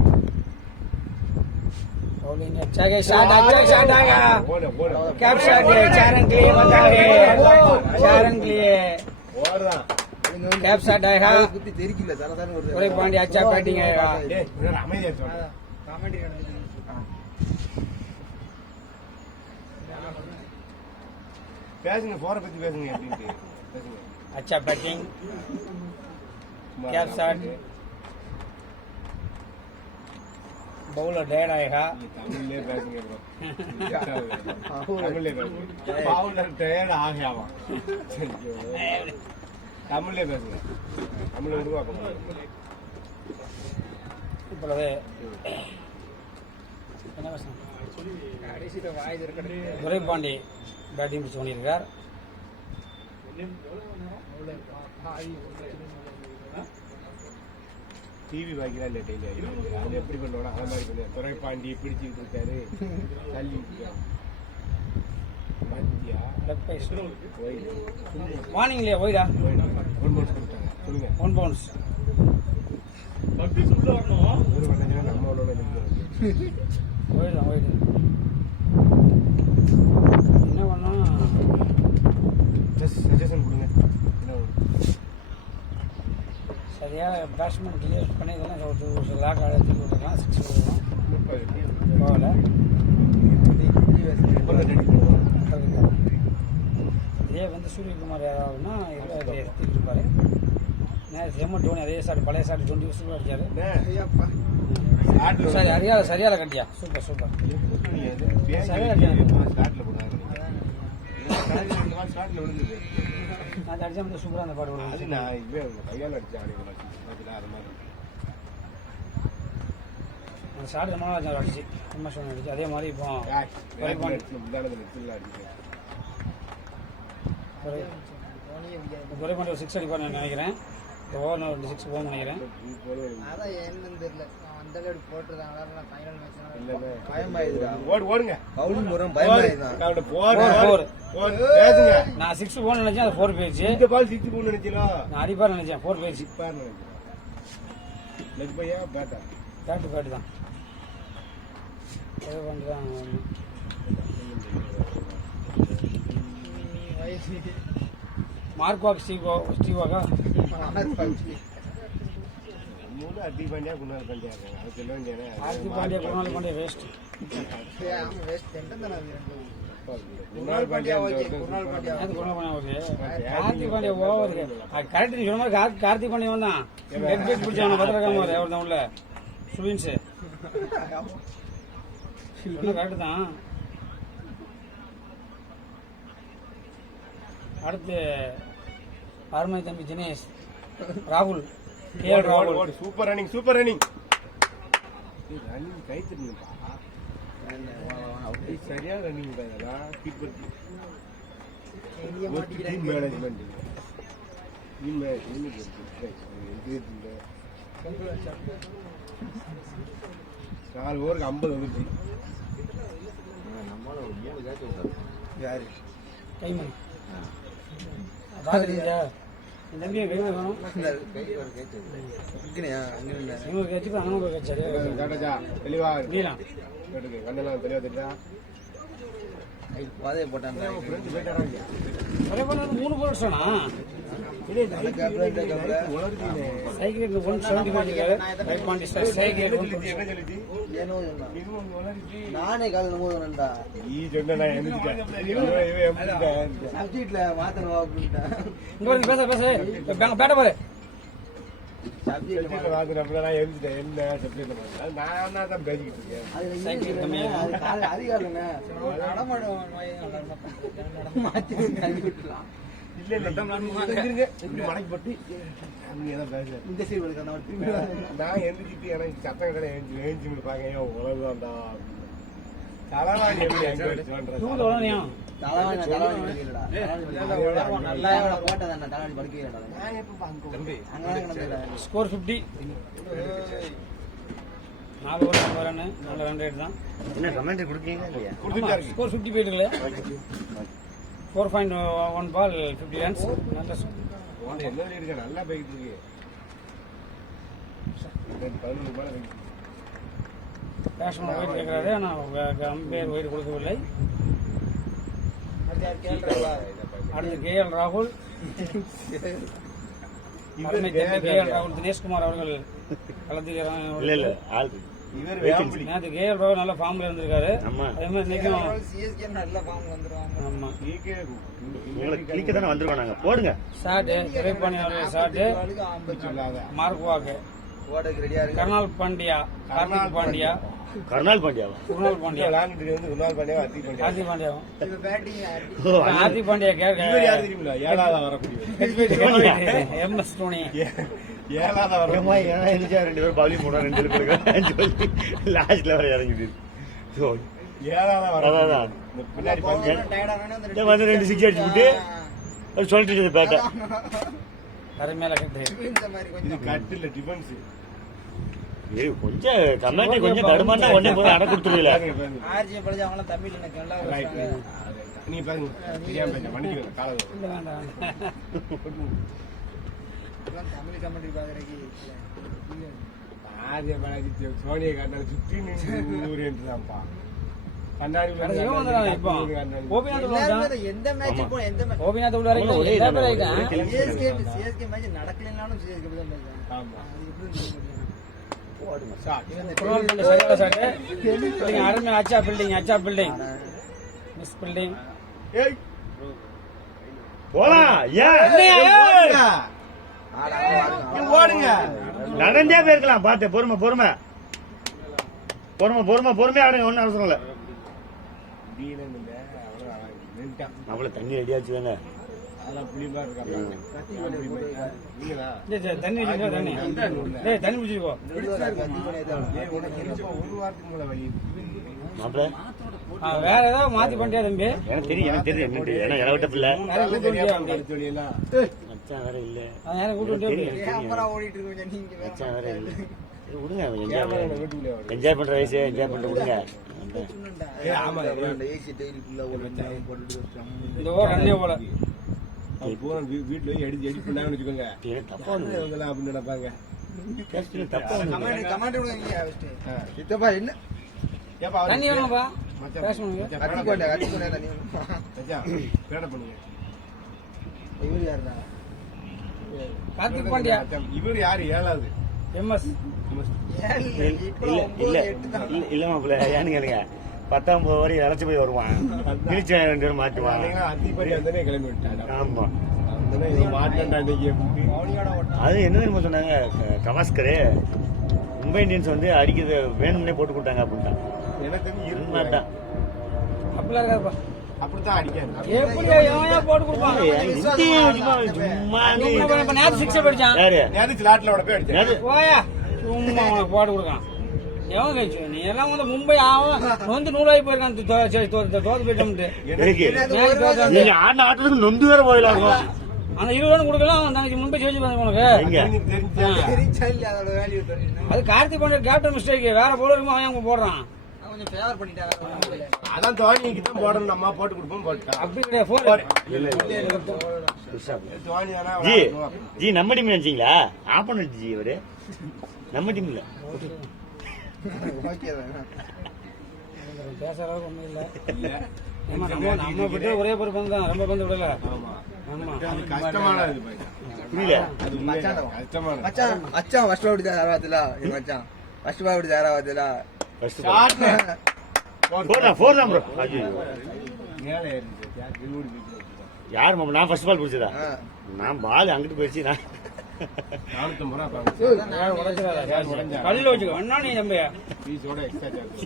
bowling अच्छा है शॉट आया ஓட ஓட कैप शॉट है 4 अंक लिए बता है 4 अंक लिए ஓடுதான். कैप शॉट आएगा குத்தி தெரிக்கல சரதான ஒரு पूरे पांड्या अच्छा बैटिंग आएगा டேய் இவன் அமைதியா சொல்றேன். பேசுங்க போற பத்தி பேசுங்க அப்படின்ட்டு பேசுங்க. अच्छा बैटिंग कैप शॉट बॉलर डेड आएगा நீ தமிழ்லயே பேசுங்க bro. தமிழ்லயே பேசுங்க. பவுலர் டயர்ட் ஆகியாவா. தமிழ்லயே பேசுங்க. தமிழ்ல உருவாக்க முடியாது. இப்பொழுது துரை பாண்டி பேட்டிங் பிடிச்சு பண்ணியிருக்கார். டிவி பாக்கிறா இல்ல டெய்லி அது எப்படி பண்ணுவானா அந்த மாதிரி பண்ணி துரைப்பாண்டி பிடிச்சிட்டு இருக்காரு தள்ளி பாத்தியா மார்னிங்லயே போய்டா ஒன் பவுன்ஸ் கொடுத்தாங்க சொல்லுங்க 1 பவுன்ஸ் ஒரு பண்ணா நம்ம ஒண்ணு போயிடலாம் என்ன பண்ணா ஜஸ்ட் சஜஷன் கொடுங்க என்ன சரியா பேட்ஸ்மேன் கிளியர் பண்ணி இதெல்லாம் ஒரு லாக் அழைச்சி விட்டுக்கலாம் 6 கொடுக்கலாம் போகல இதே வந்து சூரியகுமார் யாராவதுன்னா இதில் எடுத்துக்கிட்டு இருப்பாரு. எம் டோனி அதே சாட்டு பழைய சாட்டு 20 வருஷம் அடிச்சாரு. சரி சரியால கட்டியா சூப்பர் ஸ்டார்ட்ல விழுந்தது நான் அடிச்சா வந்து சூப்பராக அந்த பாட்டு அது வரும். நான் கையால அடிச்சேன் அது மாதிரி அந்த ஷாட் ரொம்ப நாள் அடிச்சு ரொம்ப ஷோன் அடிச்சு அதே மாதிரி இப்போ துரைபாண்டி ஒரு 6 அடிப்பார்னு நினைக்கிறேன். இந்த ஓவர் 6 போகணும்னு நினைக்கிறேன். அதான் என்னன்னு தெரியல அந்த அளவுக்கு போட்டுருக்காங்க ஃபைனல் மேட்ச் ஓடுங்க பவுலிங் போறோம் பயமாயிதான் நான் 6 போகணும்னு நினைச்சேன் அது 4 போயிடுச்சு. இந்த பால் 6 போகணும்னு நினைச்சீங்களா? நான் அடிப்பார் நினைச்சேன் 4 போயிடுச்சு. லெக் பையா பேட்டா பேட்டு தான் துரைபாண்டி தான் மார்க்வாக் ஸ்டீவாக்கா மூணு அடி பாண்டியா குணால் பாண்டியா அது சொல்ல வேண்டியது Aarthi Pandya Kunal Pandya waste. Kunal Pandya Karthik Pandya over correct. நீ சொன்ன மாதிரி கார்த்திக் பாண்டியா தான் ஹெட் பேட் பிடிச்சாங்க பத்திரக்காம அவர் தான் உள்ள சுவின்ஸ் கரெக்டு தான். அடுத்து அருமை தம்பி தினேஷ் ராகுல் கேஎல் ராகுல் சூப்பர் ரன்னிங் ரன்னிங் கை திரும்பா சரியா ரன்னிங் கீப்பர் மேனேஜ்மெண்ட் நாலு ஓவருக்கு 50 வந்துச்சு. யாரு கைமணி பாக்குறீங்களா தம்பியை கைமணி வேணும் இவங்களுக்கு வச்சுக்கோ அண்ணனுக்கு சரியா கேட்டாச்சா தெளிவா புரியலாம். கேட்டுக்கு கண்ணெல்லாம் தெளிவா தெரியா பாதையை போட்டாங்க ஒரே பண்ண 3 போல் சொன்னா சைக்கிள் 175 சைக்கிள் நானே காலையில் போதும்டா நீ சொன்ன நான் எழுதிட்டேன் சப்ஜெக்ட்ல மாத்தணும் அப்படின்ட்டேன் இங்க வந்து பேச பேட்ட பாரு சப்ஜெக்ட்ல வாங்குறப்ப நான் எழுதிட்டேன் என்ன சப்ஜெக்ட் நான் தான் பேசிக்கிட்டு இருக்கேன் அதிகாரங்க மாத்தி விட்டுலாம் இல்ல மடக்கி போட்டு இந்த சைடு நான் எழுந்திட்டு எனக்கு சத்தம் கடை எழுஞ்சி பாக்க உலகம்டா தலைவாணி எப்படி எங்க ஸ்கோர் 50 4 ஓவர் ரன் நல்ல ரன் ரேட் தான். என்ன கமெண்ட் கொடுக்கீங்களா இல்லையா? கொடுத்துட்டாரு ஸ்கோர் 50 போயிட்டு 4.1 பால் 50 ரன்ஸ் நல்ல உன்னை என்ன சொல்லியிருக்க நல்லா போயிட்டு இருக்கு 11 மேல வைக்க பேஷன் ஒயிட் கேட்கறாரு ஆனால் அம்பையர் ஒயிட் கொடுக்கவில்லை. அடுத்து KL ராகுல், அருமை தம்பி KL ராகுல் தினேஷ்குமார் அவர்கள் கலந்துக்கிறாங்க. இல்ல ஆள் இவர் வேம்படி நேற்று KL ராகுல் நல்ல ஃபார்ம்ல இருந்திருக்காரு. ஆமா அதே மாதிரி இன்னைக்கும் சிஎஸ்கே நல்ல ஃபார்ம் வந்துருவாங்க. ஆமா உங்களுக்கு கிளிக்க தானே வந்துருக்கோம் நாங்க போடுங்க. ஷாட்டு திரைப்பாணி அவர்கள் ஷாட்டு மார்க் வாக்கு ஓடக்கு ரெடியா இருக்கு. கர்னால் பாண்டியா, கார்த்திக் பாண்டியா, கருணால் பாண்டியாவா? குருணால் பாண்டியா, விளாண்டுட்டு வந்து குணால் பாண்டியா அத்தி பாண்டியா கார்த்திக் பாண்டியாவும் இப்ப பேட்டிங் ஓ, கார்த்திக் பாண்டியா இவர் யாரு தெரியுமில்ல 7ஆவது வரக்கூடிய MS தோனி 7ஆவது வர ஏம்மா, ஏன்னா இருந்துச்சா 2 பேரும் பவுலிங் போடுறோம் 2 பேருக்கு சொல்லி லாஸ்ட்ல வர இறங்கிட்டு. ஸோ 7ஆவது வர அதான் இந்த பின்னாடி பாருங்க டயர்டா வந்து 2 6 அடிச்சு விட்டு சொல்லிட்டு பேட்டை அருமையில கட்டு. இந்த மாதிரி இது கொஞ்சம் கட் இல்ல டிஃபென்ஸ் கொஞ்சம் கமெண்ட் கொஞ்சம் கடுமாட்டா உடனே போய் அடை கொடுத்துருவீல. ஆர்ஜி படிச்சு அவங்க தமிழ் எனக்கு நல்லா ரைட் நீ பாருங்க தெரியாம பேச மன்னிக்கணும் காலம் இல்ல வேண்டாம். தமிழ் கமெண்ட்ரி பாக்குறதுக்கு ஆரிய பாலாஜி சோனியை காட்டாலும் சுற்றி நின்று தான்ப்பா கண்ணாடி கடைசி இவன் வந்தான் இப்போ. கோபிநாத் உள்ள வந்தான். எல்லாரும் எந்த மேட்ச் போ எந்த மேட்ச் கோபிநாத் உள்ள வரைக்கும் ஒரே எல்லா நம்ம பேரும் ஒரே இருக்கான். சிஎஸ்கே மேட்ச் நடக்கலனாலும் சிஎஸ்கே தான் பேசுறாங்க. ஆமா அது எப்படி சொல்ல முடியும்? குருணால் பாண்டியா சரியான ஷாட்டு. பில்டிங் அருமை அச்சா பில்டிங் மிஸ் பில்டிங். ஏய் போலாம் ஏன் ஓடுங்க நடந்தே போயிருக்கலாம். பார்த்து பொறுமையா ஆடுங்க. ஒன்னும் அவசரம் இல்ல. டீலன் இல்ல அவ்வளவு நின்ட்டான் நம்மள தண்ணி ரெடியாச்சு தானே. அதெல்லாம் புளி மாதிரி இருக்காங்க நீங்களா தண்ணி அடிச்சா தண்ணி. டேய் தண்ணி பிடிச்சிக்கோ. ஏய் உனக்கு என்னப்பா ஒரு வாரத்துக்கு மேல வலி மாப்பிள்ள வேற ஏதாவது மாத்தி பண்ணிட்டியா தம்பி? எனக்கு தெரியும் என்ன ஏன்னா இட விட்ட பிள்ளை சொல்லியெல்லாம் மச்சான் வேற இல்ல. அது யாரும் கூட்டு வந்து கேமரா ஓடிட்டு இருக்கு கொஞ்சம் நீங்க வேற மச்சான் வேற இல்ல. இது விடுங்க வீட்டுக்குள்ளே என்ஜாய் பண்ற வயசு என்ஜாய் பண்ணிட்டு விடுங்க. சொன்னேன்டா. ஆமா ஏசி டெய்லி ஃபுல்லா போட்டுட்டு இந்த ஓவர் ரன்னே போல. அது பூரா வீட்டுல போய் எடி பண்ணாங்கன்னு வச்சுக்கோங்க எனக்கு தப்பா வந்து இவங்கெல்லாம் அப்படின்னு நினைப்பாங்க தப்பா வந்து கமெண்ட் விடுங்க ஃபர்ஸ்ட். இதப்பா என்ன ஏப்பா அவரு- தண்ணி வேணுமாப்பா? மச்சான், பேசணும். மச்சான், கத்தி கொண்டா தண்ணி மச்சான், பேட பண்ணுங்க இவர் யாருடா? கார்த்திக் பாண்டியா மச்சான், இவர் யாரு 7ஆவது MS இல்ல மாப்பிள்ள ஏன்னு கேளுங்க 19 வரை இழைச்சு போய் வருவான். கிழிச்ச 2 பேரும் மாட்டுவான். அத்திப்படி வந்தனே கிளம்பி விட்டாங்க ஆமா மாட்டேன்டா இன்னைக்கு அது என்ன தெரியுமா சொன்னாங்க கவாஸ்கரு மும்பை இந்தியன்ஸ் வந்து அடிக்கிறது வேணும்னே போட்டு கொடுத்தாங்க அப்படின்ட்டான். எனக்கு தெரிஞ்சு மாட்டான். அப்படிலாம் இருக்காதுப்பா. அப்படித்தான் அடிக்காது எப்படி எவன் போட்டு கொடுப்பான்? இப்ப நேத்து 6 அடிச்சான். யாரு நேரத்து ஸ்லாட்ல போய் அடிச்சேன் யாரு? போயா சும்மா உனக்கு போட்டு கொடுக்கான். எவன் கழிச்சு நீ எல்லாம் வந்து மும்பை ஆகும் வந்து நூலாகி போயிருக்கான். தோத்து போயிட்டோம்ட்டு எதுக்கு? மேட்ச் தோத்தா. நீங்க ஆடின ஆட்டத்துக்கு நொந்து வேற போயிடலாம். அந்த 20 ரன் கொடுக்கலாம் தங்கச்சி மும்பை ஜெயிச்சு பண்ண உனக்கு. எங்க தெரிஞ்சா இல்ல அதோட வேல்யூ தெரியும். அது கார்த்திக் பாண்டியா கேப்டன் மிஸ்டேக். வேற பவுலருக்கும் அவன் அவங்க போடுறான். அவன் கொஞ்சம் ஃபேவர் பண்ணிட்டாங்க. அதான் தோனிக்கு தான் போடணும் நம்ம போட்டு கொடுப்போம் போட்டா அப்படி கிடையாது. 4 தோனி தானே ஜி ஜி நம்ம டீம் நினைச்சீங்களா? ஆப்போனன்ட் ஜி இவரு நம்ம டீம் இல்ல. ஓகே தான். பேச அளவுக்கு ஒண்ணும் இல்ல. ஆமா, நம்ம விட்டு ஒரே ஒரு பந்து தான். ரொம்ப பந்து விடல. ஆமா ஆமா அது கஷ்டமான இது பாருங்க. புரியல. அது உண்மையா கஷ்டமான மச்சான் ஃபர்ஸ்ட் ஓடி தான் ஆராவதுல இது மச்சான் ஃபர்ஸ்ட் பால் ஓடி ஆராவதுல ஃபர்ஸ்ட் ஷாட் ஃபோர் தான் ப்ரோ. ஐயோ மேலே ஏறிச்சு யார் ஓடி போயிட்டு யார் மாமா? நான் ஃபர்ஸ்ட் பால் பிடிச்சதா? நான் பால் அங்கிட்டு போயிடுச்சு. நான் 450 ரூபா பாருங்க கல்ல வச்சுக்கோ அண்ணா நீ நம்பியா பீஸோட எக்ஸ்ட்ரா சார்ஜ்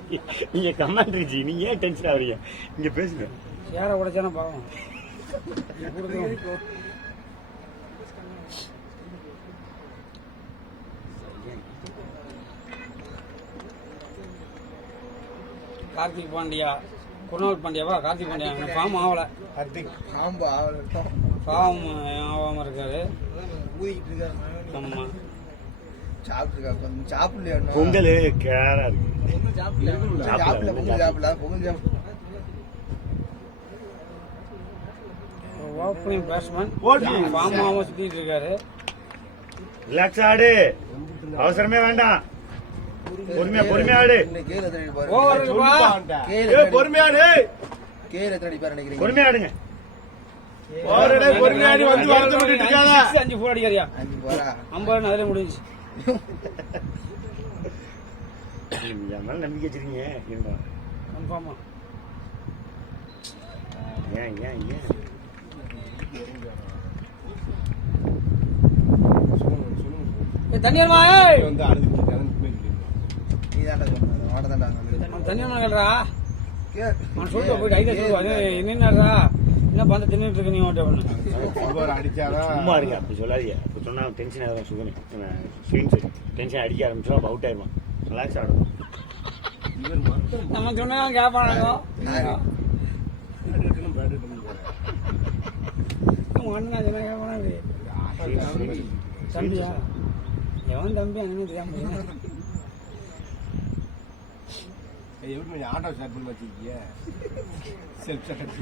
நீங்க கமாண்டரி ஜி நீங்க ஏன் டென்ஷன் ஆவறீங்க? இங்க பேசுங்க. சேர உடைச்சானா பாவம். கார்த்திக் பாண்டியா குருணால் பாண்டியாவா? கார்த்திக் பாண்டியா ஃபார்ம் ஆகல. ஹர்திக் ஆம்பா அவளட்டும் ஃபார்ம் ஆகாம இருக்காரு. ஊதிட்டு இருக்காரு. ஆமா சாப்பிட்டு கொஞ்சம் சாப்பிடலையா? பொங்கல் கேரா இருக்கு. சாப்பிடல பொங்கல் சாப்பிடல பொங்கல் சாப்பிடல. ஓப்பனிங் பேட்ஸ்மேன் போட்டி. பாமாவும் சுத்திட்டு இருக்காரு. ரிலாக்ஸ் ஆடு, அவசரமே வேண்டாம். பொறுமையா ஆடு. கேல எத்தனை பாரு. ஓவர் இருக்குப்பா. பொறுமையாடு, கேல எத்தனை பாரு நினைக்கிறீங்க? பொறுமையா ஆடுங்க. பொறுமையாடி வந்து வருத்தப்பட்டு இருக்காத. 5 4 அடிக்காரியா 5 பாரா. 50 ரன் அதிலே முடிஞ்சுச்சு. என் மேல நம்பிக்கை வச்சிருக்கீங்க. கன்ஃபார்மா ஏன் தண்ணி வருமா? ஏய் வந்து அழுதுட்டு நீ தான்டா சொன்ன. வாட தான்டா. தண்ணி வருமா கேள்றா? கே அவன் சொல்லிட்டு போயிட்டு ஐடியா சொல்லுவா. என்னடா என்ன பண்ண தின்னுட்டு இருக்க நீ ஓட்ட பண்ணு. அடிச்சாதான் சும்மா இருங்க, அப்படி சொல்லாதீங்க. அப்படி சொன்னா டென்ஷன் ஆகும். சுகமே ஸ்விங் டென்ஷன் அடிக்க ஆரம்பிச்சா அவுட் ஆயிடுவான். ரிலாக்ஸ் ஆடும். நம்ம சொன்னா கேட்பானுங்க. ஒண்ணு நான் சொன்னா கேட்பானு. தம்பியா எவன் தம்பி அண்ணனு தெரியாம எப்படி ஆட்டோ ஸ்டார்ட் பண்ணி வச்சிருக்கீங்க? Self start.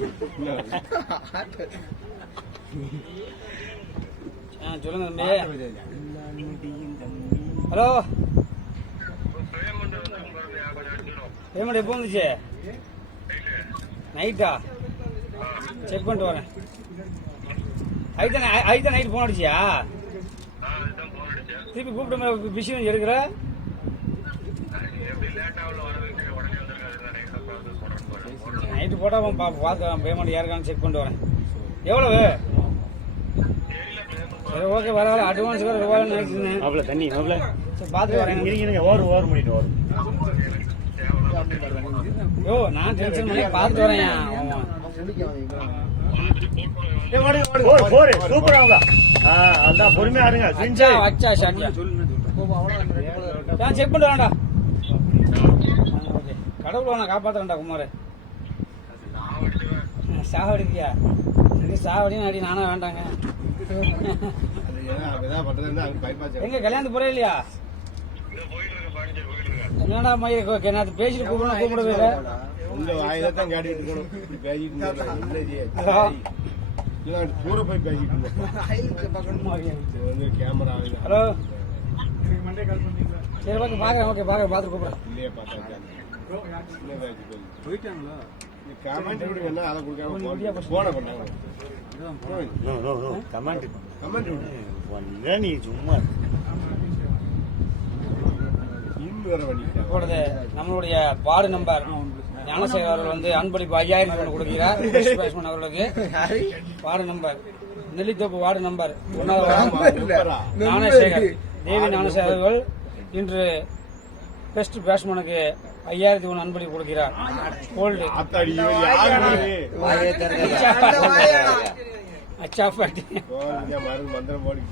சொல்லுங்க தம்பி. ஹலோ பேமெண்ட் எப்போ வந்துச்சு? நைட்டா? செக் பண்ணிட்டு வரேன். ஐதான் நைட் போன் அடிச்சியா? திருப்பி கூப்பிட்டு விஷயம் எடுக்கிற நைட்டு போட்டா பார்த்து பேமெண்ட் யாருக்கான்னு செக் பண்ணிட்டு வரேன். எவ்வளவு? சரி ஓகே, வர அட்வான்ஸ் வேற ரூபாய் நினைச்சுன்னு. மாப்பிள தண்ணி மாப்பிள சரி பார்த்து வரேன். இருங்க ஓவர் முடிட்டு வரும். யோ நான் டென்ஷன் பண்ணி பார்த்துட்டு வரேன். சூப்பரா அதான் பொறுமையா ஆடுங்க. வச்சா ஷாட்டியா செக் பண்ணிட்டு வேண்டா. கடவுள் நான் காப்பாத்துறேன்டா குமார். சாவடிக்கியா? சாவடியும் அடி நானா வேண்டாங்க. எங்க கல்யாணத்துக்கு போறே இல்லையா? என்னடா மயிர் நான் பேசிட்டு கூப்பிடவே இல்லை. உங்க வாயிலத்தான் கேட்டுட்டு இருக்கணும். இப்படி பேசிட்டு தூர போய் பேசிட்டு வந்து கேமரா. ஹலோ சரி ஓகே பாக்குறேன். ஓகே பார்த்து கூப்பிடுறேன். இல்லையே பார்த்தா போயிட்டாங்களா? கமெண்ட் விடுங்க. அதை கொடுக்காம போன பண்ணாங்க. கமெண்ட் நீ சும்மா இப்பொழுது நம்மளுடைய வார்டு நம்பர் ஞானசேகர் அவர்கள் வந்து அன்பளிப்பு 5000 கொடுக்கிறார் அவர்களுக்கு. Ward number Nellithope ward number 1 Gnanasekar Devi Gnanasekar அவர்கள் இன்று பெஸ்ட் பேட்ஸ்மேனுக்கு 5001 அன்பளிப்பு கொடுக்கிறார். கோல்டு அச்சா பாட்டி மந்திரம் போட்டு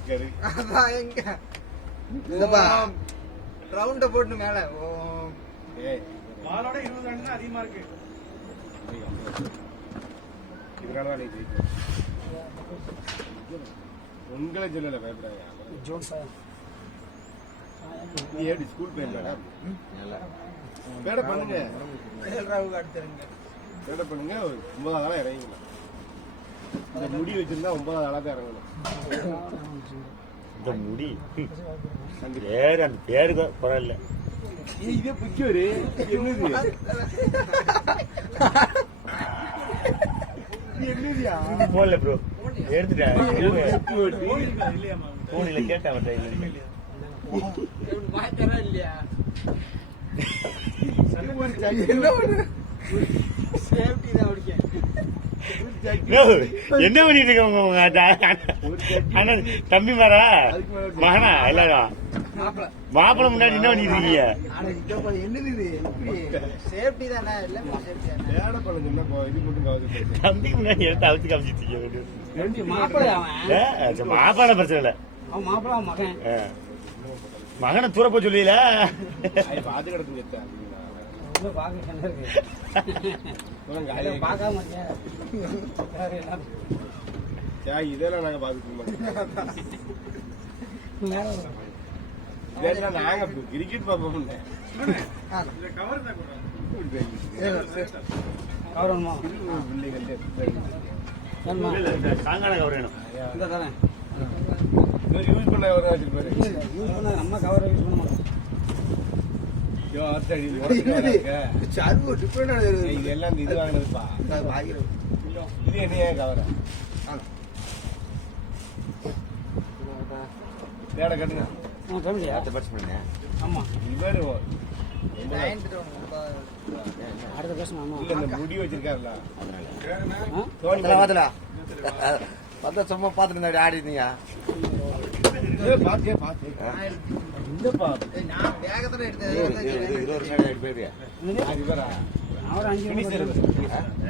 ரவுண்ட போட்டு மேல பாலோட 20 ரன் அதிகமா இருக்கு. இதனாலதான் நீ உங்களை சொல்லல பயப்படாங்க. நீ எப்படி ஸ்கூல் போயிருந்தா பேட பண்ணுங்க. பேட பண்ணுங்க. 9வது ஆளா இறங்கிக்கலாம். இந்த முடி வச்சிருந்தா 9வது ஆளா தான் இறங்கணும். இந்த முடி பேரு அந்த பேருக்கு பரவாயில்ல. இதே பிக்சரு என்னது? போடல ப்ரோ, எடுத்துட்டேன். போன்ல கேட்டேன் என்ன பண்ணிட்டு இருக்க உங்க தம்பி மாரா மகனா எல்லாரும் மாப்பிள்ள முன்னாடி என்ன பண்ணிட்டு இருக்கீங்க? தம்பி முன்னாடி எடுத்து அவுத்து காமிச்சிட்டு இருக்கீங்க. மாப்பிள்ள பிரச்சனை இல்ல. மகனை தூர போய் சொல்லல. பாத்து கிடக்கு இதெல்லாம் நாங்க பாத்துக்க மாட்டோம். இதெல்லாம் நாங்க கிரிக்கெட் பார்ப்போம். வேணுமா? இல்ல, இந்த சாங்கான கவர் வேணும். இந்த தரேன். இவர் யூஸ் பண்ண ஒரு வச்சிருப்பாரு. இல்ல, யூஸ் பண்ண நம்ம கவரை யூஸ் பண்ண மாட்டோம். ஐயோ, அத்தடி, இது உடச்சுட்டு வராங்க. சர்வு டிஃப்ரெண்டான இது எல்லாம் இந்த இது வாங்கினதுப்பா. ஆகிரும். இது என்ன ஏன் கவரை? தேட கட்டுங்க. ஃபேமிலியா? ஆமா. இவரு அடுத்த பேசணும். ஆமா. இல்ல இந்த முடி வச்சிருக்காருல்ல. ஆ? தோனி பார்த்தா சும்மா பார்த்துட்டு ஆடி இருந்தீங்க. பாத்தே இல்லப்பா. நான் வேகத்துல எடுத்தேன். 20 வருஷம் எடுத்து போயிருக்கேன். என்னது? அது இவரா? அவர் 5 Finish மணி இருக்கு.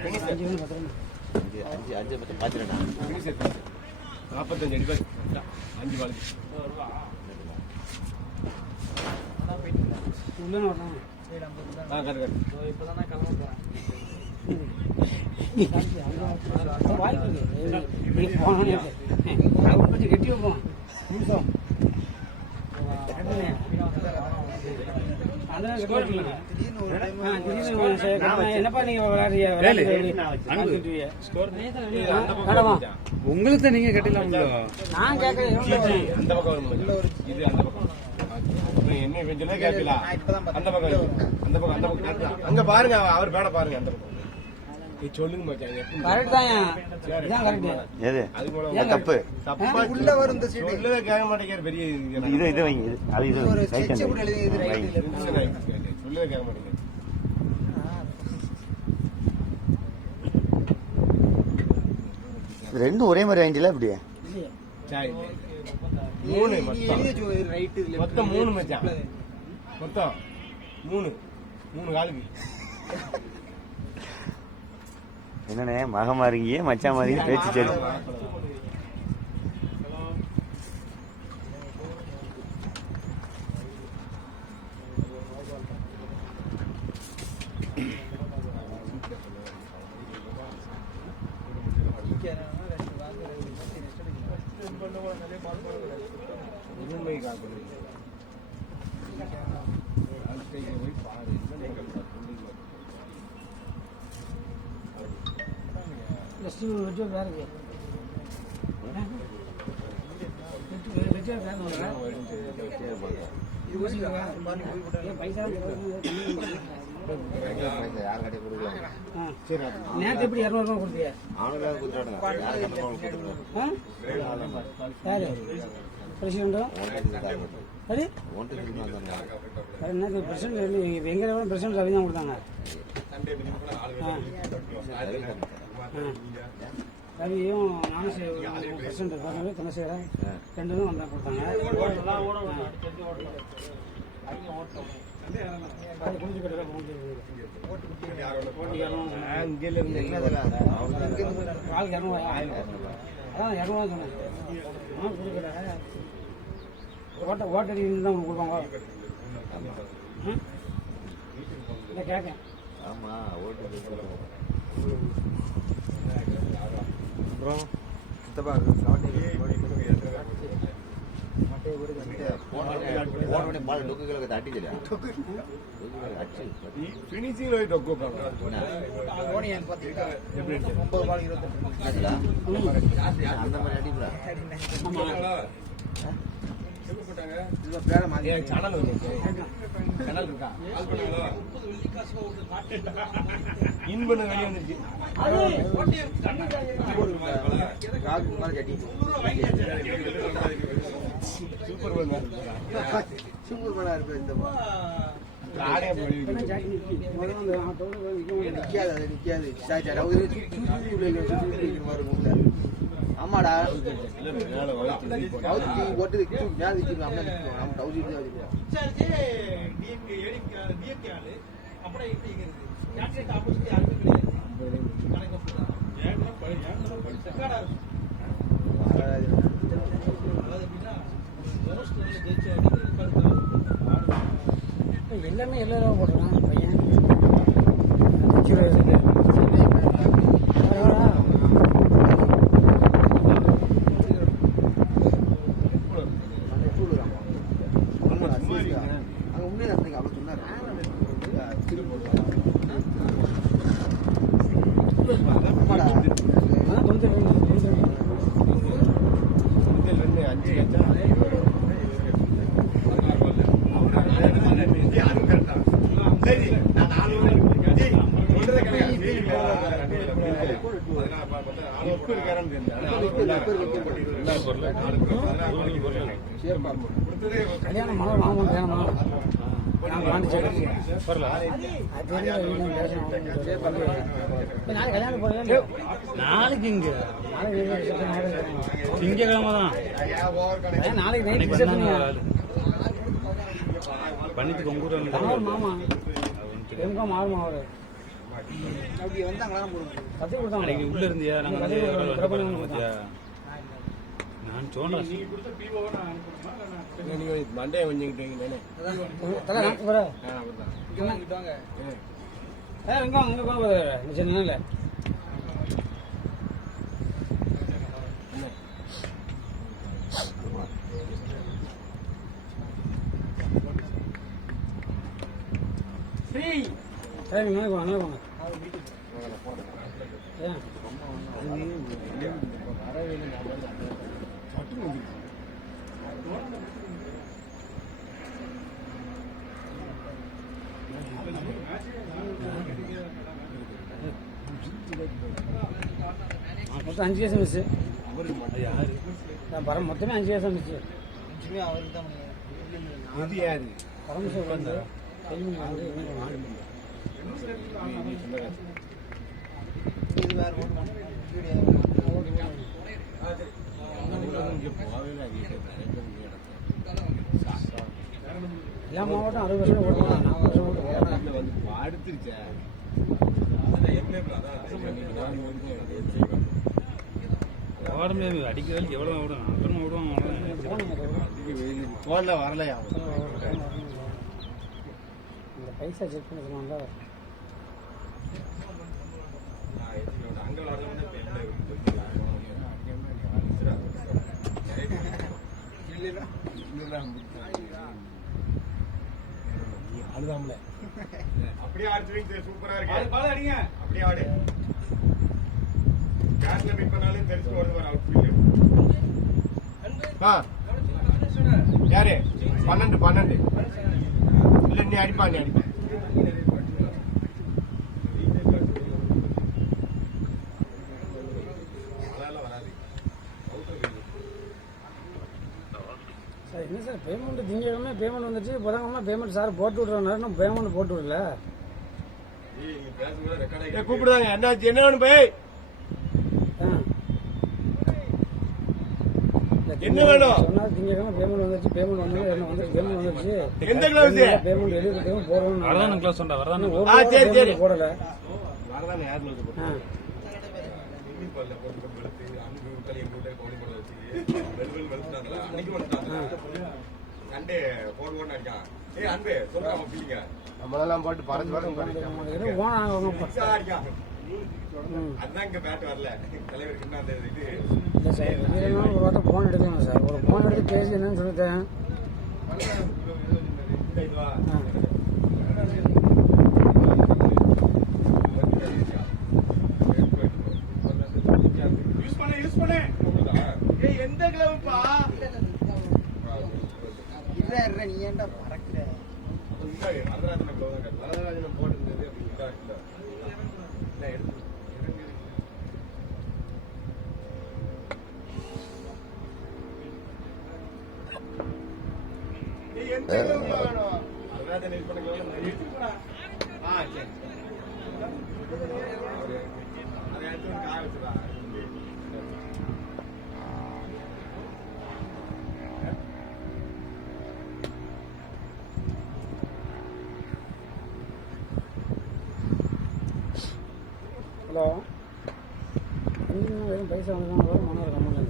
5 மணி பத்திரம். 5 பத்து பாத்துறேன். 45 அடி பால். 5 பால். உள்ள வரணும். கட்டு. வாய்ப்பு இருக்கு. நீ போனோன்னு அவர் கொஞ்சம் கெட்டி வைப்போம். நிமிஷம். என்னப்பா நீங்க உங்களுக்கு நீங்க கட்டலாம். நான் கேட்கறேன். அந்த பக்கம் இது அந்த பக்கம். என்ன கொஞ்சம் கேட்கலாம். அந்த பக்கம் கேட்கலாம். அங்க பாருங்க, அவர் பேட பாருங்க. அந்த பக்கம் சொல்லுங்க மச்சான். கரெக்ட் தான். இதான் கரெக்ட். எது? அது போல ஏன் தப்பு. தப்பா உள்ள வரும் இந்த சீட். சொல்லவே கேட்க மாட்டேங்கிறார். பெரிய இது வைங்க. அது இது ஒரு ரைட் ஸ்கெட்ச் போட்டு ஹேண்ட் எழுதி இது ரைட் வைங்க. இல்ல. சொல்லவே கேட்க மாட்டேங்கிறார். ரெண்டும் ஒரே மாதிரி வாங்கிட்டீங்களா இப்படி? இல்லையா? சாய் 3 மொத்தம். ரைட் இதுல. மொத்தம் 3 மச்சான். மொத்தம் 3 காலுக்கு. என்னண்ணே மக மாறிங்க மச்சா மாறிங்க பேச்சு சரி. உண்மை காக்கணும். போய் பாரு. வேற இருக்கு. நேற்று எப்படி 200 ரூபா கொடுத்தியா? யாரு பிரசிடண்டும் சரி என்ன பிரசிடண்ட் எங்க பிரசிடண்ட் ரவி தான் கொடுத்தாங்க. ரவியும் நானும் பிரசிடண்ட் இருக்காங்க தனசேகரன் 2 தான் வந்தா கொடுத்தாங்க. அங்கேல இருந்து ஆள் 200 அதான் 200 சொன்னேன். கொடுக்குற ஓட்டடி தான் உங்களுக்கு கொடுப்பாங்க. இல்லை கேட்கேன். ஆமா ஓட்டு அப்புறம் சித்தப்பா ஃபினிஷிங் போய் டொக்கு அந்த மாதிரி அடிப்பா சேனல் இருக்கா இன்பண்ண வெளியே வந்துருச்சு. சூப்பர் சூப்பர் இருக்கு இந்த ஆடே போய் நிக்காது அது நிக்காது ஆமாடா ஓட்டு மேல நம்ம எல்லாமே எல்லாரும் போடுறான் பையன். ரெண்டு 5 லட்சம் 16 அதுவும் கரெக்டா சரி நான் 4 சொல்றத இப்ப இருக்காரன்னு கல்யாணம் மலர் வாங்க வேணுமா கல்யாணம் போறேன் நாளைக்கு இங்க திங்கக்கிழமை தான் நாளைக்கு நைட் ரிசப்ஷன் பண்ணிட்டு உங்க ஊர்ல மாமா எங்க மாறுமா அவரு அப்படி வந்தாங்களா கத்தி கொடுத்தாங்க உள்ள இருந்தியா நாங்க வந்து நான் சொன்னேன் நீங்க மண்டே கொஞ்சிக்கிட்டீங்க இல்லை சரி மேலே போங்க மேலே போங்க ஏன் மொத்தம் 5 கேஸ் மிஸ் யாரு மொத்தமே 5 கேஸ் மிஸ் அவருக்கு தான் இது யாரு பரமேஸ்வர் வந்து இது வேற எல்லா மாவட்டம் 60 வருஷம் ஓட்டுவாங்க 40 வருஷம் ஓட்டுவாங்க வந்து அடுத்துருச்சா ஓடமே அடிக்கிறதுக்கு எவ்வளோ ஓடும் அப்புறமா விடுவாங்க போன்ல வரலையா இந்த பைசா செக் பண்ண சொன்னாங்க அழுதாமல அப்படியே ஆடுவீங்க சூப்பரா இருக்கு அடிங்க அப்படியே ஆடு கேஸ்ல மீட் பண்ணாலும் தெரிஞ்சு வருது வர அவுட் யாரு 12 இல்ல நீ அடிப்பா நீ அடிப்பா சார் என்ன சார் பேமெண்ட் திங்கக்கிழமை பேமெண்ட் வந்துச்சு புதன்கிழமை பேமெண்ட் சார் போட்டு விட்றாரு பேமெண்ட் போட்டு விடல கூப்பிடுதாங்க என்னாச்சு என்ன வேணும் போய் என்ன வேணும் சொன்னா திங்கக்கிழமை பேமெண்ட் வந்துச்சு பேமெண்ட் வந்துச்சு எந்த கிளாஸ் பேமெண்ட் எழுதிக்கிட்டும் போறோம் வரதான கிளாஸ் உண்டா வரதான சரி போடல வரதானே யாரு நம்மளெல்லாம் போட்டு பறந்து ஒரு வார்த்தை போன் எடுக்கணும் சார் ஒரு போன் எடுத்து பேசி என்னன்னு சொல்லிட்டேன் எந்த கிளம்புப்பா நீ ஏன்டா பறக்கிற வரதராஜனம் போட்டுருந்தது ஹலோ வெறும் பைசா வந்து மன கம்மி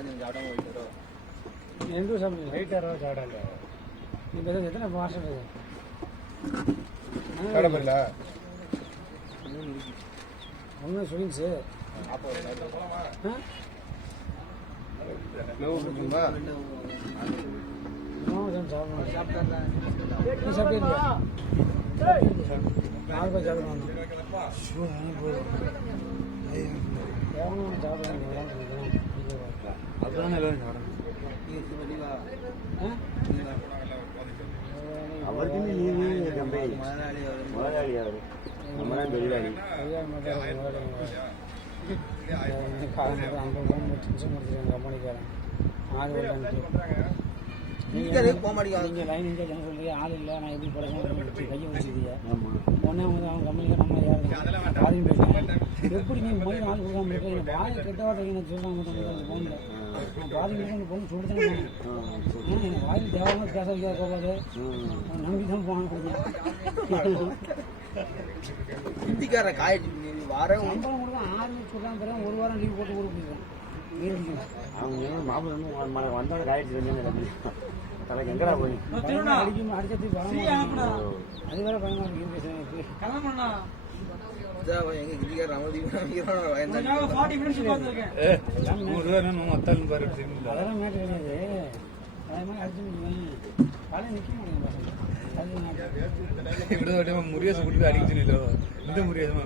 ரெண்டு சாப்பிடுங்க ரைட்டாக சாப்பிடாங்க இப்போ எத்தனை மாதம் இருக்குது கடமையில ஒன்றும் சொல்லிச்சு சாப்பிடுங்க அதுதான் எல்லாரும் அவருக்கு நீ கம்பெனி முதலாளி அவரு நம்ம தான் தொழிலாளி கம்பெனிக்காரன் ஆள் போக மாட்டேங்க நீங்கள் லைன் இங்கே என்ன சொல்றீங்க ஆள் இல்லை நான் எப்படி பழக்கம் கையை வச்சுருக்கீங்க உடனே வந்து அவன் கம்பெனிக்கு நம்ம யாரும் பாதியும் பேசுகிறேன் எப்படி நீ மொழி ஆள் கொடுக்காம இருக்கேன் எனக்கு வாயை கெட்ட வார்த்தைக்கு நான் சொல்கிறாங்க அந்த ஃபோனில் நான் பாதி அந்த பொண்ணு சொல்லிட்டு போனேன் எனக்கு வாயில் தேவையான பேச வைக்காத போகாது நம்பி தான் போனான்னு கொடுத்தேன் ஹிந்திக்கார காயிட்டு வாரம் சம்பளம் கொடுக்க 6 சொல்கிறான் பிறகு ஒரு வாரம் லீவ் போட்டு கொடுக்குறேன் அவங்க மாப்பிள்ள வந்து வந்தோட காயிடுச்சு தலைக்கு எங்கடா போய் அடிக்கும் அடிச்சது அது வேற பயமா இருக்கு எங்க ஹிந்திக்கார அதெல்லாம் மேட்டு கிடையாது அதே மாதிரி அடிச்சு முடியுவேன் காலையில் நிற்க முடியும் பசங்க முறியாசை கூட்டி அடிக்கல இந்த முறியாசமா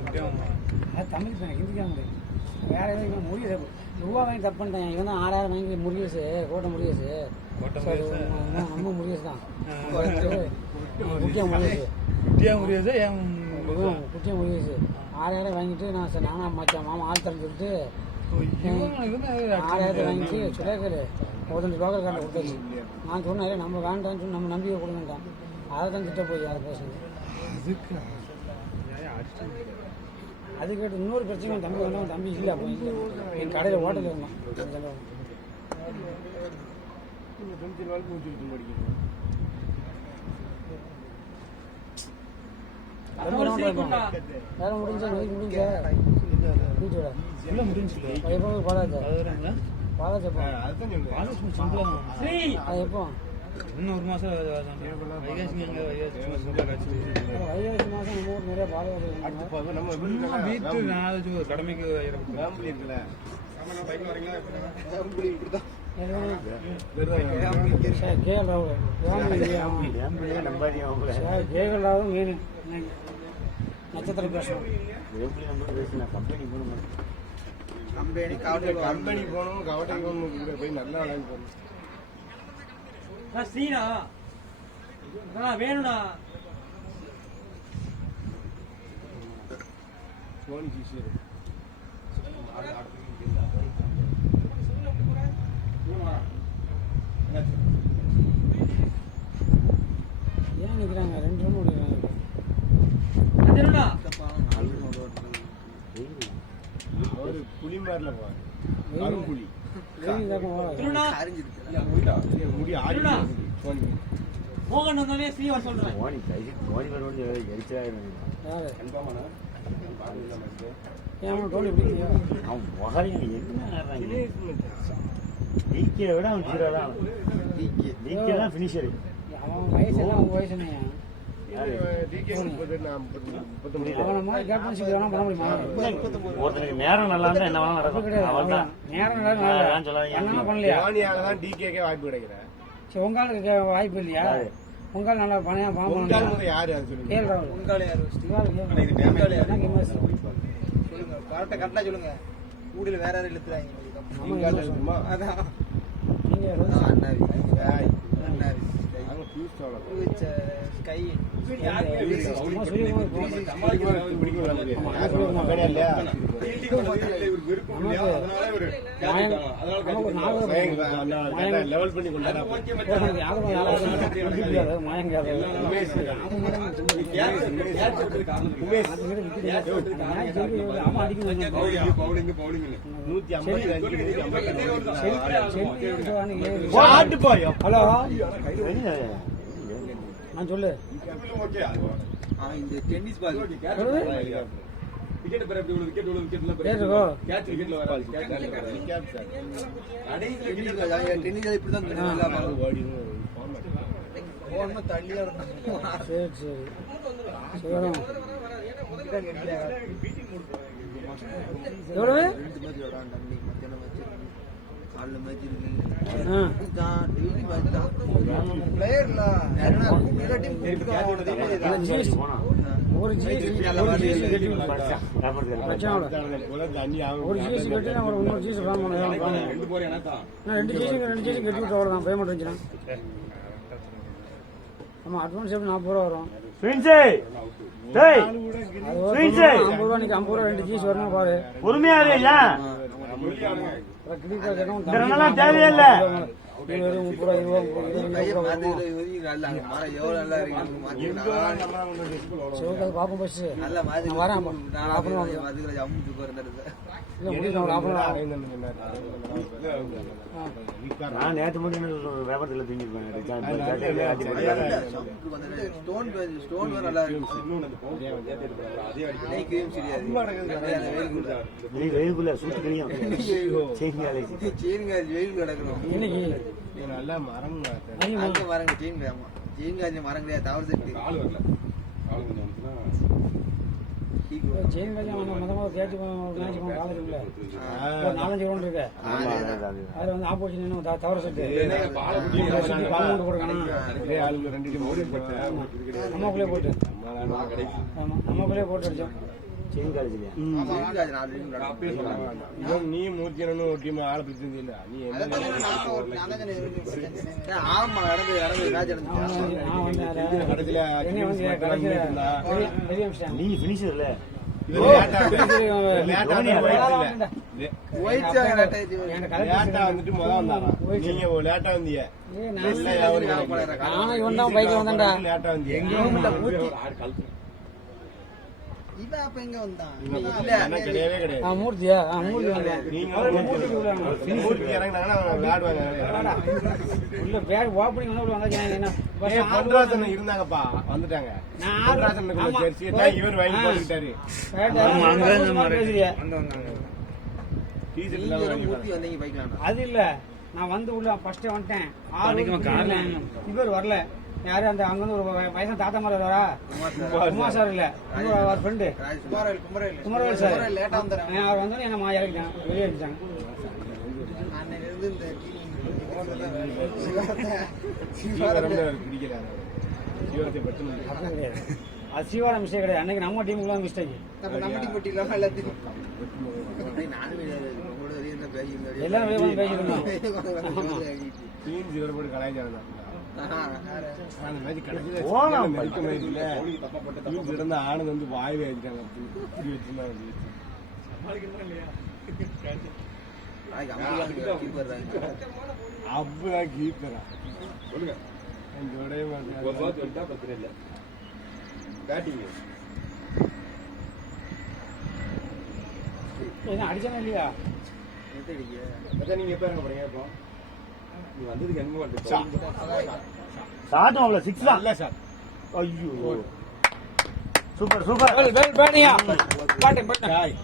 அது தமிழ் பையன் ஹிந்திக்கார முடியும் வேற எதாவது இவன் முறியது ரூபா வாங்கி தப்பு பண்ணிட்டேன் இவன் தான் 6000 வாங்கி முறியசு கோட்டை முறியசு நம்ம முறியசு தான் குட்டியா முறியசு குட்டியா முறியசு 6000 வாங்கிட்டு நான் சரி நானா மச்சான் மாமா ஆள் தரேன்னு சொல்லிட்டு 6000 வாங்கிட்டு சுரேகர் ஒரு லோக்கல் கார்டில் கொடுத்தாச்சு நான் சொன்னேன் நம்ம வேண்டாம்னு சொல்லி நம்ம நம்பிக்கை கொடுங்கட்டான் அதை தான் திட்ட போய் அதை பேசுங்க அது கேட்டு இன்னொரு பிரச்சனை தம்பி வந்தவன் தம்பி இல்லை அப்போ இல்லை என் கடையில் ஹோட்டலில் இருந்தான் வேற முடிஞ்சா முடிஞ்சா வீட்டோட எப்போ பாலாச்சா பாலாச்சப்பா அது எப்போ இன்னும் ஒரு மாசம் வைகாசி மாதம் நம்ம ஊர் நிறைய பாதுகாப்பு வீட்டு நாலு கடமைக்கு கேஎல் ராவ் மீன் நட்சத்திர பேசணும் கம்பெனி போகணும் கவட்டை போகணும் போய் நல்லா விளையாண்டு போகணும் ஸ்ரீனா வேணும்ண்ணா போன் ஜிசி ஏன் நிற்கிறாங்க 2 ரூம் ஓடிக்கிறாங்க அவரு புலி மாதிரில போவாரு புலி முடி ஆடி மோகன் வந்தானே ஸ்ரீவா சொல்றேன் விட அவன் ஹீரோ தான் ஃபினிஷர் அவன் வயசு எல்லாம் உங்க வயசு என்னையா ஒருத்தனுக்கு நேரம் நல்லா இருந்தா என்ன வேணாலும் நடக்கும். வாய்ப்பு கிடைக்கிறேன் உங்களுக்கு வாய்ப்பு இல்லையா உங்கால் நல்லா பணம் யாரு கரெக்டா சொல்லுங்க கூடியில வேற யாரும் இழுத்துறாங்க அதான் கை லெவல் பண்ணி ஹலோ நான் சொல்லு இந்த டென்னிஸ் பால் விக்கெட் பேர் எப்படி விக்கெட் விக்கெட்ல கேட்டுக்கோ. கேட்ச் விக்கெட்ல வராது கேட்ச் சார் டென்னிஸ் இப்படிதான் தெரியும். ஓடிடும் போகணும் தள்ளியா இருந்தாங்க. சரி சரி சிவரம் எவ்வளவு மத்தியானம் மேட்ச் காலைல மேட்ச் இருக்கு. ஆ டெய்லி மேட்ச் தான். பிளேயர்ல ஒரு ஜிஎஸ்டி கட்டி ஒரு ஜிஎஸ்டி கட்டி நான் ஒரு இன்னொரு ஜிஎஸ்டி பிளான் பண்ணுவேன். ரெண்டு போறேன் என்னதான் நான் ரெண்டு ஜிஎஸ்டி கட்டி விட்டு அவ்வளோதான் பேமெண்ட் இருந்துச்சுன்னா. ஆமாம் அட்வான்ஸ் எப்படி 40 ரூபா வரும். ஸ்வின்ஸே டேய் அது ஒரு ஸ்வின்ஸே 50 ரூபா இன்னைக்கு 50 ரூபா 2 ஜிஎஸ்டி வரணும் பாரு. பொறுமையா இரு ஏன் கிரெடிட் இதெல்லாம் தேவையில்ல. 20 30 ரூபா 20 ரூபா சிவகாது பார்ப்போம் ஃபர்ஸ்ட். நான் வரேன் அப்புறம் இல்லை முடியும் ஒரு அப்புறம் நான் நேற்று மட்டும் வியாபாரத்தில் தூங்கிருப்பேன். ஸ்டோன் நல்லா வெயிலுக்குள்ள சூட்டு கழியும் வெயில் கிடக்கணும். இன்னைக்கு நல்லா மரம் அங்க மரங்க செயின் காய்ச்ச மரம் கிடையாது. தவறு செட்டு ஆள் வரல ஆள் கொஞ்சம் செயின் கல்யாணம் நம்ம மொதல் கேட்டு மேட்ச் காலேஜுக்குள்ள 4-5 கிரவுண்ட் இருக்கு. அதில் வந்து ஆப்போசிட் தவறு செட்டு பால் போட்டுருக்கானா ஆளுங்க 2 டீம் ஓடி போட்டேன் அம்மாக்குள்ளே போட்டு ஆமாம் அம்மாக்குள்ளே போட்டு அடித்தோம். செயின் காலேஜ்ல நீ மூர்த்தியனு ஒரு டீம் ஆளை பிடிச்சி இல்ல நீ ஆமா நடந்து மேட்ச் நான் வந்து அதை கடைசியில என்னைய வந்து கடைசியில் வெளியே அமிச்சிட்டாங்க. நீ பினிஷர்ல லேட்டா வந்துட்டு முதல் வந்தாரா நீங்க லேட்டா வந்தீங்க நானும் இவன் தான் பைக்ல வந்தேன்டா. லேட்டா வந்தீங்க இவன் அப்ப எங்க வந்தான்? கிடையவே கிடையாது மூர்த்தியா மூர்த்தி வந்தேன். நீங்க மூர்த்தி இறங்கினாங்கன்னா விளையாடுவாங்க உள்ள பேக் ஓப்பனிங் வந்து உள்ள வந்தாச்சு. என்ன பொன்ராசன் இருந்தாங்கப்பா வந்துட்டாங்க. பொன்ராசனுக்கு ஜெர்சி தான் இவர் வாங்கி போட்டுக்கிட்டாரு. பேசுறியா ஊத்தி வந்தீங்க பைக்ல. அது இல்ல நான் வந்து உள்ள ஃபர்ஸ்டே வந்துட்டேன். 6 இவர் வரல. யாரு அந்த அங்க வந்து ஒரு வயசான தாத்தா மாதிரி வரா குமார் சார் இல்ல அவர் ஃப்ரெண்டு குமரவேல் சார் லேட்டா வந்துடுறேன். அவர் வந்தோடனே என்ன இறக்கிட்டாங்க வெளியே அடிச்சாங்க. பிடிக்கிறாங்க ஜீவனத்தை பற்றி அப்படிலாம் கிடையாது. அது சீவாட மிஸ்டேக் கிடையாது. அன்னைக்கு நம்ம டீமுக்குள்ள மிஸ்டேக். நம்ம டீம் போட்டி இல்லாம எல்லாத்தையும் எல்லாரும் பேசிருந்தோம். டீம் ஜீவன் போட்டு கலாய்ச்சாங்க. அந்த மாதிரி கடைசியில போலாம் மெரிக்க மேட்ச்ல டீம் இருந்தா ஆனந்த் வந்து வாய் வச்சுட்டாங்க. அப்படி வச்சிருந்தாங்க அப்படிதான் கீப்பரா சொல்லுங்க பிரச்சனை இல்லை பேட்டிங் என்ன அடிச்சானே இல்லையா? நீங்க எப்ப இறங்க போறீங்க? இப்போ நீ வந்ததுக்கு என்ன சாட்டும் அவ்வளோ 6 தான் இல்ல சார். ஐயோ சூப்பர் சூப்பர் பேட்டியா டாய்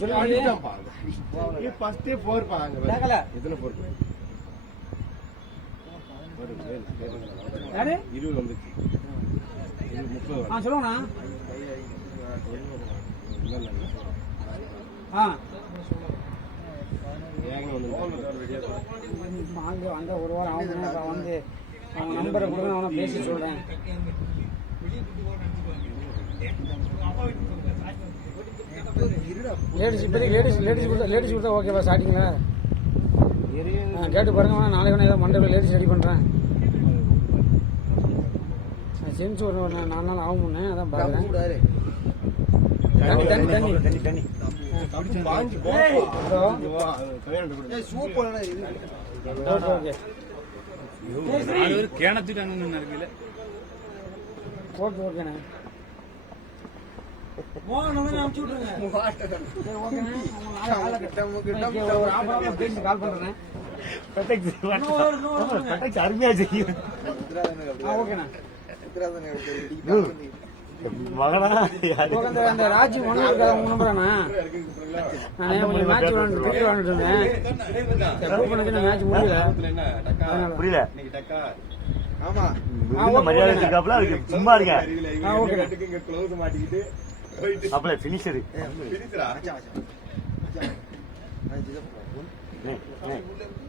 விளையாடுச்சுல ஃபர்ஸ்டே 4 பாங்க எத்தனை 4 யாரு 20 வந்துச்சு 30 சொல்லுங்கண்ணா. அங்க ஒரு வாரம் ஆகும். வந்து அவங்க நம்பரை கொடுங்க அவனை பேசி சொல்றேன். லேடிஸ் கொடுத்தா ஓகேவா ஸ்டார்டிங்ல கேட்டு பாருங்க. நாளைக்கு வேணா ஏதாவது மண்டபம் லேடிஸ் ரெடி பண்றேன். ஜென்ஸ் ஒரு 4 நாள் ஆகும் முன்னே அதான் பாக்குறேன். தண்ணி கேணத்துக்கு ஓகேண்ணே கால் பண்றேன். அருமையா செய்யும். ஓகேண்ணா மகனா யாரு? அந்த ராஜி ஒண்ணு இருக்காது நம்புறேண்ணா. நான் கொஞ்சம் மேட்ச் விளையாண்டு கிரிக்கெட் விளையாண்டுட்டு இருந்தேன். மேட்ச் முடியல. புரியல. ஆமா மரியாதை இருக்காப்ல அதுக்கு சும்மா இருங்க. ஓகே அப்பல பினிஷரு.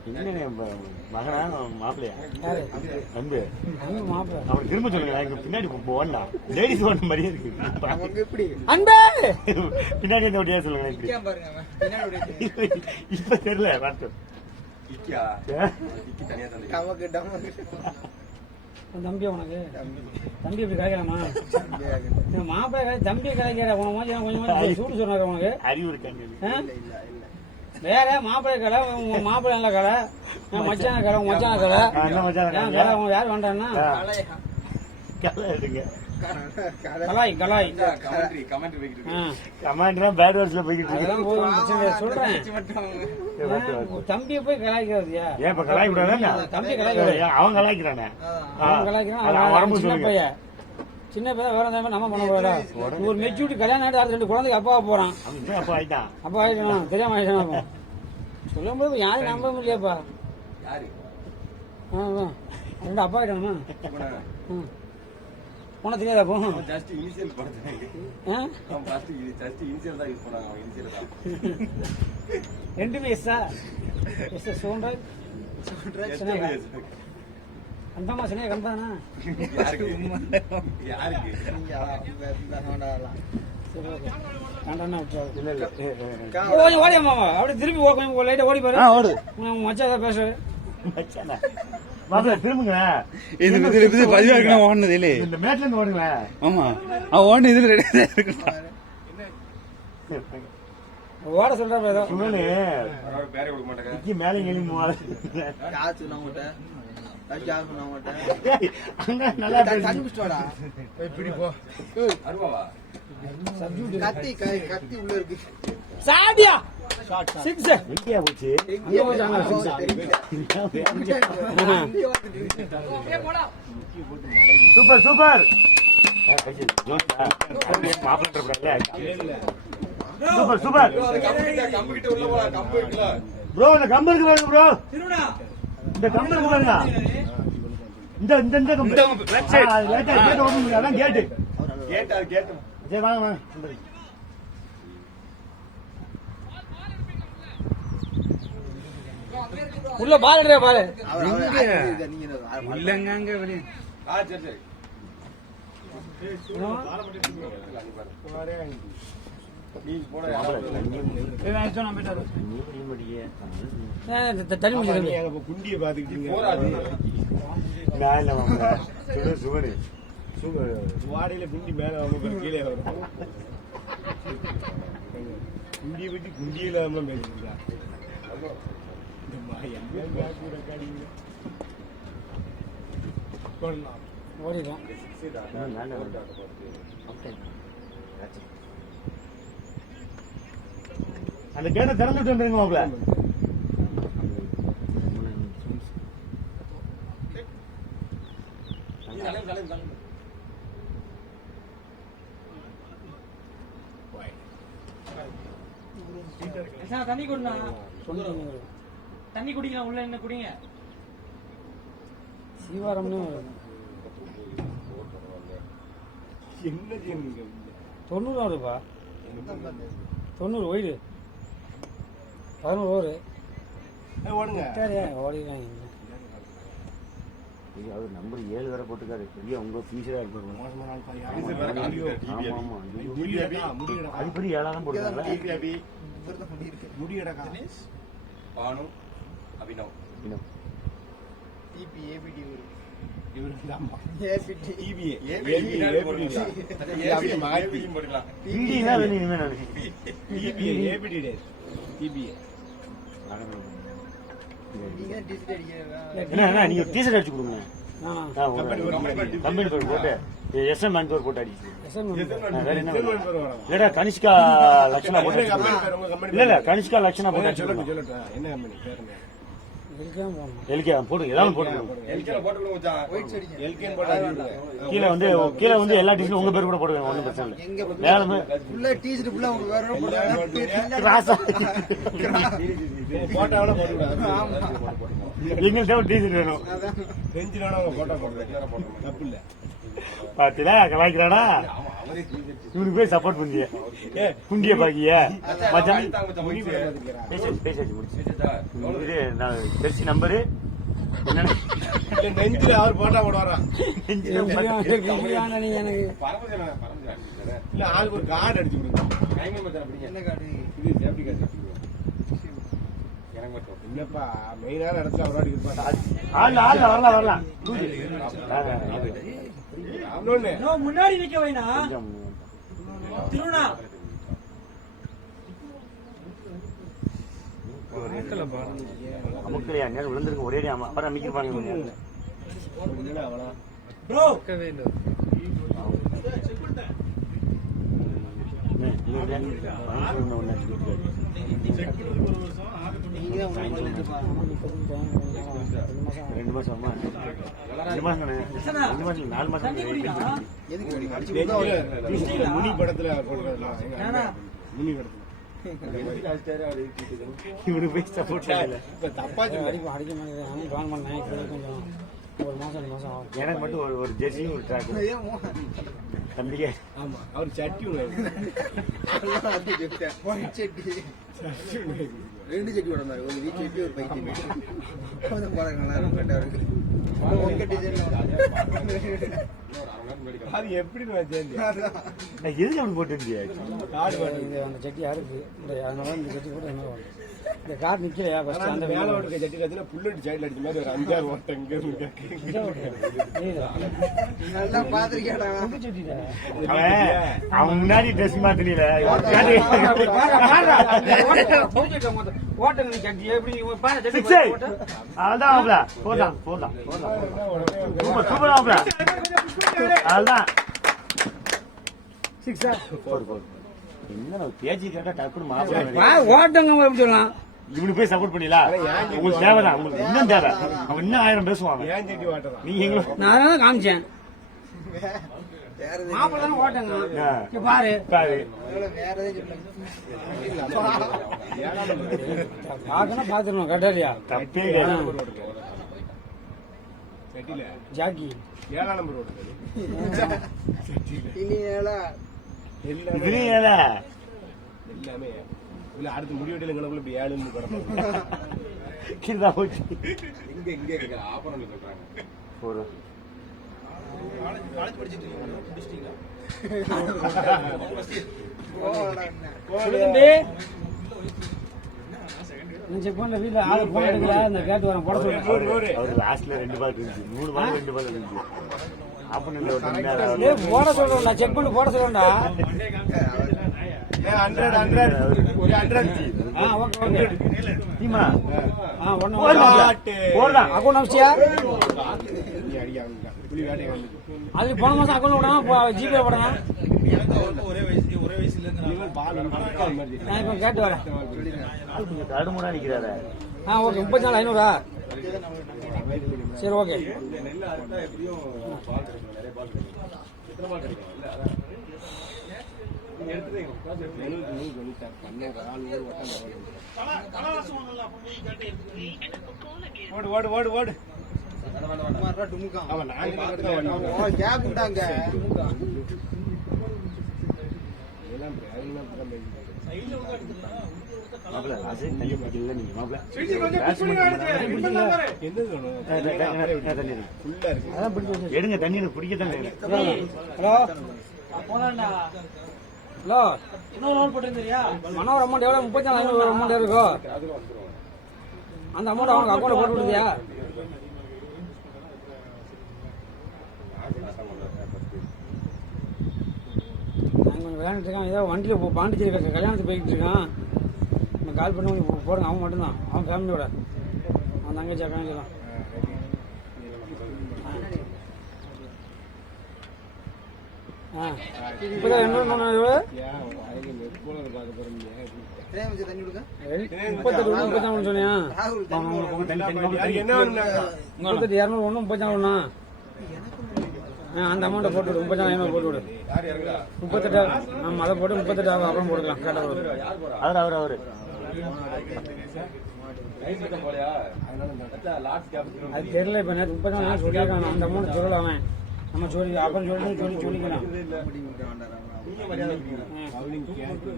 என்ன மகனா மாப்பிள்ளையா அன்பு மாப்பிள்ள அவன் திரும்ப சொல்லுங்க. நான் இங்க பின்னாடி போனா லேடிஸ் ஓட்ட மாதிரியே இருக்கு. எப்படி அன்பே பின்னாடி என்ன ஓட்டியா சொல்லுங்க. பாருங்க அவன் பின்னாடி இப்ப தெரியல வார்த்தை. நமக்கு டமக்கு தம்பி உனக்கு தம்பி இப்படி கலைக்கலாமா? மாப்பிள்ளை தம்பியை கலைக்கிற உன கொஞ்சம் கொஞ்சம் சூடு சொன்னாரு உனக்கு அறிவு இருக்காங்க. வேற மாப்பிள்ளை கடை மாப்பிள்ளை நல்ல கடை மச்சான கடை மச்சான கடை கடை யார் வேண்டான்னா கலாய் கலாய் கமாண்ட் பேட் வேர்ட்ஸ்ல போய்கிட்டு அதெல்லாம் போய் சொல்றேன். தம்பியை போய் கலாய்க்கிறதுயா? ஏன் இப்ப கலாய்க்க கூடாது? தம்பி கலாய்க்க அவன் கலாய்க்கிறானே. அவன் கலாய்க்கிறான். சின்ன பையன் சின்ன பையன் வேற நம்ம பண்ண போறா. ஒரு மெச்சூரிட்டி கல்யாணம் ஆகிட்டு அது 2 குழந்தைக்கு அப்பா போறான். அப்பா ஆயிட்டான். அப்பா ஆயிட்டான் தெரியாம ஆயிட்டான். சொல்லும் போது யாரும் நம்ப முடியலையாப்பா. 2 அப்பா ஆயிட்டானா? உனக்கு தெரியாதா? போ ரெண்டுமே எஸ்ஸா எஸ் சோன்றாய் கண்டமா சினே கண்டானா? ஓடி மாமா அப்படி திரும்பி கொஞ்சம் லைட்டா ஓடி பாரு. ஓடு மச்சா பேசு மச்சானா மாப்பிள்ள திரும்புங்க. இது பதிவா இருக்கு. ஓடுனது இல்ல இந்த மேட்ல இருந்து ஓடுங்க. ஆமா அவன் ஓடுன இதுல ரெடியா இருக்கு. ஓட சொல்றாரு ஏதோ சுகனு பேரை கொடுக்க மாட்டேங்க. இக்கி மேல எலி மூவால காசு நான் உன்கிட்ட காசு நான் உன்கிட்ட அங்க நல்லா தண்ணி குடிச்சோடா இப்படி போ அருவாவா கத்தி கத்தி உள்ள இருக்கு. சாடியா 6 எங்கயா போச்சு? அங்க போச்சாங்க 6 super super. Super super bro. இந்த கம்பு இருக்கு பாருங்க ப்ரோ. இந்த கம்பு இருக்கு பாருங்க. இந்த இந்த இந்த கம்பு லைட்டா கேட் ஓபன் பண்ணி அதான் கேட் கேட்டு சரி வாங்க வாங்க. உள்ள பால் எடுற பால் இல்லங்க சரி சரி தண்ணி முடிச்சு குண்டியை பாத்துக்கிட்டீங்க. சுகரு வாடையில குண்டி மேல கீழே வரும். குண்டியை பற்றி குண்டியே இல்லாம பேசுறீங்களா? ஓடிடும். அந்த கேட்டை திறந்துட்டு வந்துருங்க மாப்பிள்ள. தண்ணி கொடுண்ணா. தண்ணி குடிக்கலாம். உள்ள என்ன குடிங்க. சீவாரம்னு என்ன செய்யுங்க? 90 வருதுப்பா. 90 ஒயிடு 11 ஓவர் ஓடுங்க. ஓடிதான் அவர் நம்பர் 7 வேற போட்டுக்காரு. பெரிய உங்க ஃபீஸரா இருப்பாரு. ஆமா ஆமா அது பெரிய 7 தான் போட்டுருக்காங்க. முடியடா பானு அபினவ் டிபி ஏபிடி இவரு அம்மா ஏபிடி டிபிஏ போடலாம். பிடி தான் வேணும் இனிமே நான். டிபிஏ ஏபிடி டேஸ் டிபிஏ நீங்க டிசிட் அடிக்கிறீங்க. என்ன நீங்க டீசர்ட் அடிச்சு கொடுங்க. கம்பெனி பேர் போட்டு எஸ்எம் மேன் பேர் போட்டு அடிச்சு. வேற என்ன இல்லடா கனிஷ்கா லட்சணா போட்டு. இல்ல கனிஷ்கா லட்சணா போட்டு சொல்லட்டும். என்ன கம்பெனி பேருங்க? எதுக்காக போகணும்? எல்கே போட்டு ஏதாவது போட்டு எல்கேல போட்டுக்கணும் மச்சான். எல்கேன்னு போட்டா கீழே வந்து எல்லா டீச்சரும் உங்க பேர் கூட போடுவேன், ஒன்றும் பிரச்சனை இல்லை. எங்க வேலை ஃபுல்லா டீச்சர் ஃபுல்லா உங்களுக்கு வேற ராசா போட்டாவோட போட்டுக்கூடாது. எங்கள்கிட்ட ஒரு டீச்சர் வேணும். பெஞ்சிலான அவங்க போட்டா போடுறேன், தப்பு இல்ல. பாத்தீங்களா கலாய்க்கிறானா? இவனுக்கு போய் சப்போர்ட் பண்ணிய குண்டிய பாக்கிய மச்சான். பேசாச்சு முடிச்சு. இது நான் தெரிச்சு நம்பரு என்னன்னு நெஞ்சில அவர் போட்டா போடுவாரா? கிளியான நீ எனக்கு இல்ல ஆளுக்கு ஒரு கார்டு அடிச்சு கொடுங்க. என்ன கார்டு? இது சேஃப்டி கார்டு. எனக்கு மட்டும் இல்லப்பா, மெயினான இடத்துல ஒரு வாட்டி இருப்பாரு. வரலாம் இன்னொன்னு முன்னாடி நிக்க வைனா திருவண்ணா அமுக்கலையா நேரம் விழுந்திருக்கு ஒரே அப்புறம் அமைக்கிருப்பாங்க. ப்ரோ ரெண்டு மாசம் 4 மாசம் எதுக்கு வேணும்? அடிச்சு நெஞ்சில முனி படத்துல போட்டுருக்காங்க. முனி படத்துல இவனுக்கு போய் சப்போர்ட் பண்ணல. இப்ப தப்பா அடிக்க மாட்டேன். ஜாயின் பண்ணேன் கொஞ்சம் ஒரு மாசம் 2 மாசம் ஆகும். எனக்கு மட்டும் ஒரு ஜெர்சியும் ஒரு ட்ராக் தம்பிக்கே. ஆமா அவர் சட்டி ஒண்ணு ஒயிட் சட்டி 2 சட்டி உடந்தாரு. ஒரு வீக் சட்டி ஒரு பைக் சட்டி பாருங்க, நல்லா இருக்கும். கரெக்டா இருக்கு. உங்க டிசைன் அது எப்படி சேர்ந்து எதுக்கு அப்படி போட்டு காடு பாட்டு இந்த அந்த சட்டி யாருக்கு அதனால இந்த சட்டி கூட என்ன வரும்? இந்த கார் நிக்கலையா ஃபர்ஸ்ட் அந்த மேல ஓட்டுக்க சட்டி பார்த்தீங்கன்னா புல்லட் சைடுல அடிச்ச மாதிரி ஒரு 5-6 ஓட்டம் இங்க இருக்கு. நல்லா பாத்திருக்கேடா. அவன் முன்னாடி ட்ரெஸ் மாத்தினில ஓட்டங்க சட்டி எப்படி அதான் போடலாம் சூப்பரா அதுதான் என்ன பேச்சு கேட்டா டக்குனு மாப்பிள்ளை ஓட்டங்க எப்படி சொல்லலாம்? இவனுக்கு போய் சப்போர்ட் பண்ணல. உங்களுக்கு தேவைதான், உங்களுக்கு இன்னும் தேவை. அவன் இன்னும் 1000 பேசுவாங்க. ஏன் சட்டி வாட்டதான் நீங்க எங்களும் நான் அதனால காமிச்சேன். மாப்பிள்ளை ஓட்டங்க பாரு பாரு வேற பாக்கணும் பாத்துருணும் கட்டாரியா தப்பே சட்டில ஜாக்கி 7ஆம் நம்பர் ஓட்டுது. இனி இதுலயும் ஏல எல்லாமே இல்ல அடுத்து முடிவெட்டில எங்களுக்குள்ள இப்படி 7ன்னு கிடப்பாங்க. கீழதான் போச்சு. இங்க கேக்குற ஆபரணம் சொல்றாங்க. ஒரு காலேஜ் படிச்சிட்டு இருக்கீங்க, முடிச்சிட்டீங்களா? செக் பண்ண வீட்டுல ஆளு போன் எடுக்கல இந்த கேட்டு வரேன் போட சொல்றேன். அவர் லாஸ்ட்ல 2 பால் இருந்துச்சு, 3 பால் 2 பால் இருந்துச்சு. அப்ப நீங்க ஒரு மணி நேரம் போட சொல்றேன், நான் செக் பண்ணி போட சொல்றேன்டா. 100 ஒரு 100 ஓகே ஓகே டீமா ஒண்ணு போடலாம். அக்கௌண்ட் அமிச்சியா? நீ அடிக்காங்க புலி வேட்டையை வந்து அது போன மாசம் அக்கௌண்ட் விடாம ஜிபே போடுங்க. எனக்கு ஒரே வயசுல இருந்து பால் நான் இப்ப கேட்டு வரேன். கடுமுடா நிக்கிறாரு. ஓகே 34,500 சரி ஓகே. நெல் அறுத்தா எப்படியும் பால் கிடைக்கும், நிறைய பால் கிடைக்கும். எத்தனை பால் கிடைக்கும்? இல்ல அதான் நீங்க எடுத்துறீங்க. நெல் கணித்தார் பண்ண ஆள் ஒரு வட்டம் ஓடு ஓடு ஓடு ஓடு. ஆமா நாங்க கேப் விட்டாங்க. எல்லாம் மாப்பிள்ள அது தண்ணி பிடிக்கல நீங்க மாப்பிள்ள என்ன சொல்லணும் ஃபுல்லா இருக்கு. அதான் பிடிச்சி வச்சு. எடுங்க தண்ணி எனக்கு பிடிக்கத்தான் இல்லை. ஹலோ போலாம்டா. ஹலோ இன்னொரு லோன் போட்டிருந்தியா? மனோர் அமௌண்ட் எவ்வளோ 34,500 அமௌண்ட் இருக்கோ அந்த அமௌண்ட் அவனுக்கு அக்கௌண்ட் போட்டு விடுதியா? நான் கொஞ்சம் விளையாண்டுட்டு இருக்கான். ஏதோ வண்டியில் பாண்டிச்சேரி கல்யாணத்துக்கு போய்கிட்டு இருக்கான். நான் கால் பண்ணி போடுங்க. அவன் மட்டும்தான், அவன் ஃபேமிலியோட அவன் தங்கச்சி அக்காஞ்சிலாம். இப்போதான் என்ன பார்க்க போறீங்க தண்ணி கொடுக்க 38 34 சொன்னியா? ராகுல் தண்ணி அதுக்கு என்ன வேணும்னாக்கா 38 200 ஒண்ணு 34 ஒண்ணா? அந்த அமௌண்ட்டை போட்டு விடு. 34 500 போட்டு விடு. யார் இறங்குறா 38 நம்ம அதை போட்டு 38 அப்புறம் போட்டுக்கலாம். கேட்டா அவரு போலையா அதனால லாட்ஸ் கேப் அது தெரியல. இப்ப நேற்று 34 சொல்லியிருக்காங்க. அந்த அமௌண்ட் சொல்லல அவன். நம்ம சொல்லி அப்புறம் சொல்லிக்கலாம். நீங்க மரியாதை கொடுங்க அவனுக்கு கேட்டு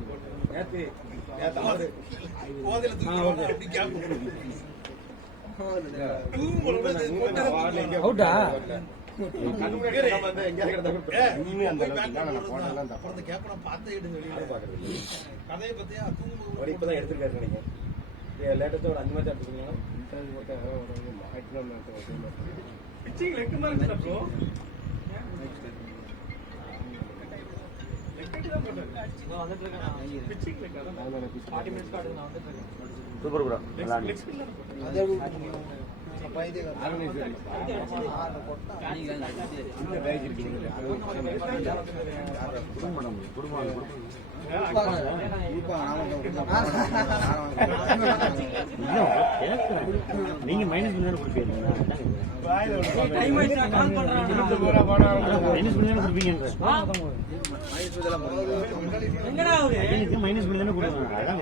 நேத்து அவரு போதையில தூக்கி கேப் அவுட்டா? அப்புறம் கேப்ப நான் பார்த்தே எடுங்க கதையை பத்தியா தூங்கும் இப்பதான் எடுத்துருக்காரு நினைக்கிறேன். லேட்டஸ்டா ஒரு 5 மேட்ச் எடுத்துருக்கீங்க. பிச்சிங் லெக் மாதிரி இருந்துடா ப்ரோ. பிச்சிங் லெக் அதான் 40 மினிட்ஸ் கார்டு நான் வந்துட்டு இருக்கேன். Super bro. நல்லா நீங்க மைனஸ் பண்ணி கொடுப்பீங்க. டைம் ஆயிடுச்சு நான் கால் பண்றேன். மைனஸ் பண்ணி கொடுப்பீங்க. எங்கடா அவரு? மைனஸ் பண்ணி தானே கொடுப்பாங்க. அதான்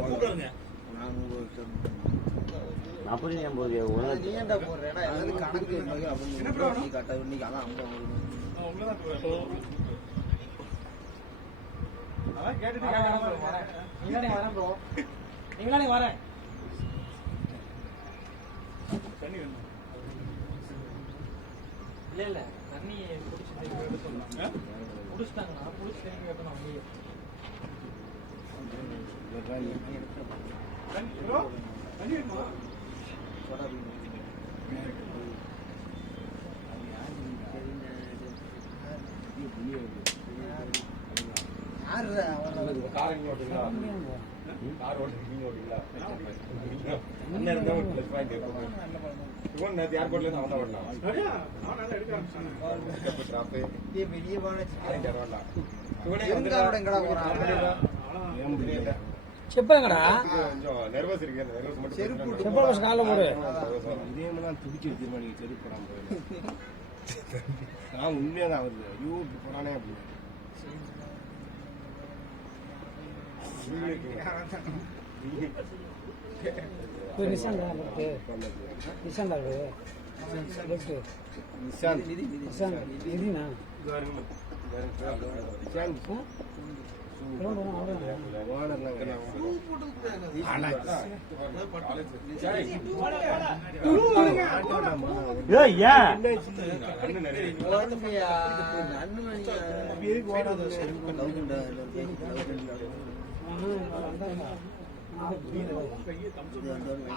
கூப்பிடுங்க 40 நீ ஏன்டா போடுறேன்னா ஏதாவது கணக்கு நீ கட்ட இன்னைக்கு அதான் அவங்க அதான் கேட்டுட்டு வரேன். நீங்களே வரேன் ப்ரோ. நீங்களே வரேன். தண்ணி வேணும். இல்ல தண்ணி குடிச்சிட்டு சொல்லுங்க. குடிச்சிட்டாங்கன்னா குடிச்சிட்டு வைக்கணும் அப்படியே. ப்ரோ தண்ணி வேணுமா? கார் எங்க ஓட்டுங்களா கார் ஓட்டுறீங்க ஓட்டுங்களா அண்ணன் இருந்தா ஒரு ப்ளஸ் பாயிண்ட் இருக்கும். இவன் நேற்று ஏர்போர்ட்ல இருந்து அவன் தான் ஓடலாம். சரியா நான் நல்லா எடுக்க ஆரம்பிச்சேன். டிராப் பெரிய பானை இவனே எங்கடா போறான் செப்பங்கடா கொஞ்சம் நர்வஸ் இருக்கு. அந்த நர்வஸ் மட்டும் செப்பல் பஸ் காலைல போடு. இதே மாதிரி துடிச்சு தீர்மானிக்க செருப்பு போடாம நான் உண்மையாதான் வருது. ஐயோ இப்படி போறானே அப்படி நிசான் தான் இருக்கு. நிசான் தான் இருக்கு. நிஷாந்த் நிசான் இதுனா நிஷாந்த்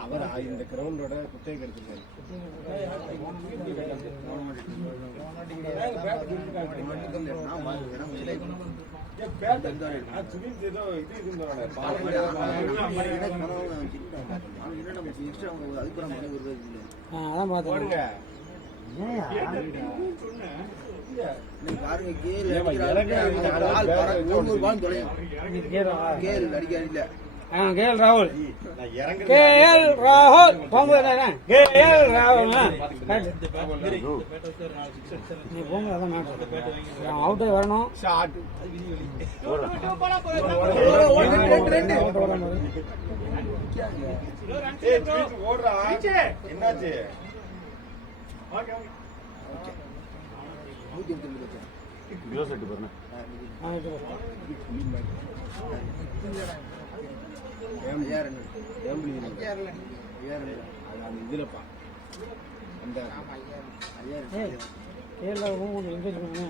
அவர் இந்த கிரவுண்டோட குத்தகை எடுத்துருக்காரு. அதான் பார்த்தேன். பாருங்க கேள் அடிக்க கேஎல் ராகுல் கேஎல் ராகுல் போங்க கேஎல் ராகுல் நீ போங்க. அதான் மேட்ச் அவுட்டே வரணும். என்னாச்சு இதுலப்பா அந்த கேஎல் ராகுல் கொஞ்சம் என்கரேஜ் பண்ணுங்க.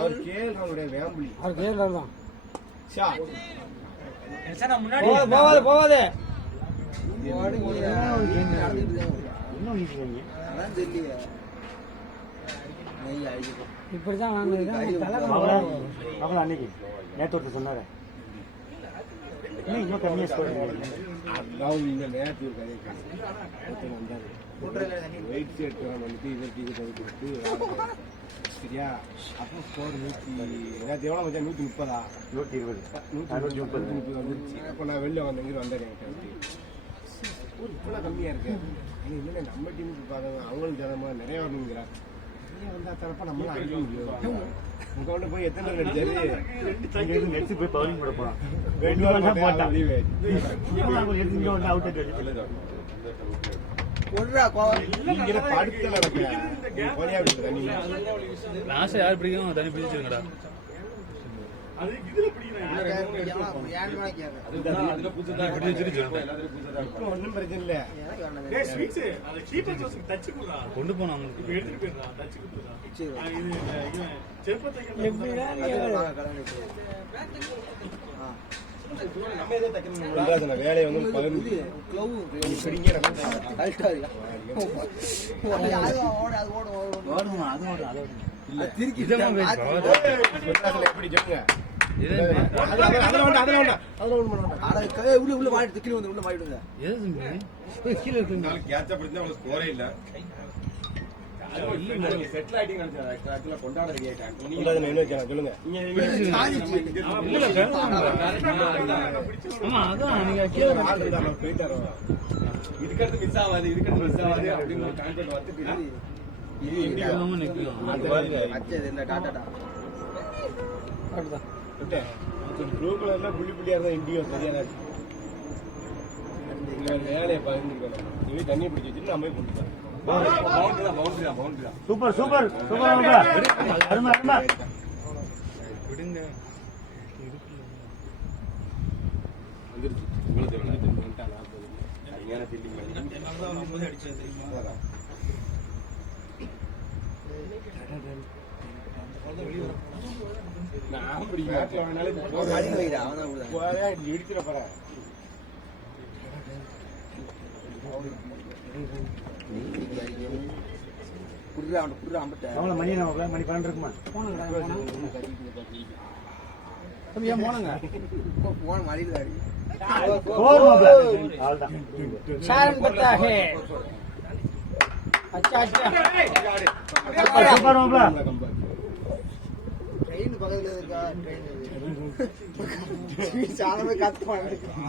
அவர் கேஎல் ராகுலுடைய வேம்புலி அவர் கேஎல் ராகுல் தான். முன்னாடி போவாது போவாது. இப்படிதான் அன்னைக்கு நேற்று ஒருத்தர் சொன்னாரு இன்னும் கம்மியா ஸ்கோர் அதாவது இந்த நேரத்தில் ஒரு கதையை வந்தாரு வெயிட் செட் வந்துட்டு இவருக்கு இது கொடுத்து சரியா? அப்போ ஸ்கோர் 100 எவ்வளோ மச்சான்? 130. 120 வந்துருச்சு. அப்போ நான் வெளில வந்தேன் ஸ்கோர் இவ்வளோ கம்மியாக இருக்கு. இல்லை நம்ம டீமுக்கு பார்த்தாங்க, அவங்களும் ஜனமாக நிறைய வரணுங்கிறா. நிறைய வந்தால் தரப்பா நம்மளாம் அடிக்க முடியும். உங்க கொண்டு போய் எத்தனை ரன் அடிச்சாரு? நெக்ஸ்ட் போய் பவுலிங் போட போறான். படுத்த நடக்க கொலையா விட்டு தண்ணி லாஸ்ட் யார் பிடிக்கும் தண்ணி பிடிச்சிருங்கடா. ஒன்றும் பிரச்சனை இல்லை. கொண்டு போனா வேலையை வந்து 15 எப்படி சொல்லுங்க. உள்ள மாறிட்டு கீழே வந்து உள்ள மாறிடுங்க. கீழே இருக்கு. கேட்சா பிடிச்சா அவங்களுக்கு ஸ்கோரே இல்ல. செட்டில் ஆயிட்டீங்க நினைச்சேன். கொண்டாட ரெடியாயிட்டாங்க. சொல்லுங்க. ஆமா அதான் நீங்க கீழே போயிட்டாரோ இதுக்கடுத்து மிஸ் ஆகாது அப்படின்னு ஒரு கான்செப்ட் வந்துட்டு குரூப்ல எல்லாம் புள்ளி புள்ளியா இருந்தா இந்தியா சரியான வேலையை பகிர்ந்துக்கணும். நீங்க தண்ணி பிடிச்சி வச்சுட்டு நம்ம போய் கொடுத்துருக்கோம். சூப்பர் சூப்பர் சூப்பர் அருமை அருமை. விடுங்க. வந்துருச்சு. உங்களுக்கு சரியான ஃபீல்டிங் பண்ணி நான் பிடிக்கிறேன். இடிக்கிற போறேன். அவங்கள மணி மணி 12 இருக்குமா? போனங்க போன மணியில ட்ரெயின் பக்கத்துல இருக்கா? ட்ரெயின் சாலமே காத்து எடுக்காது.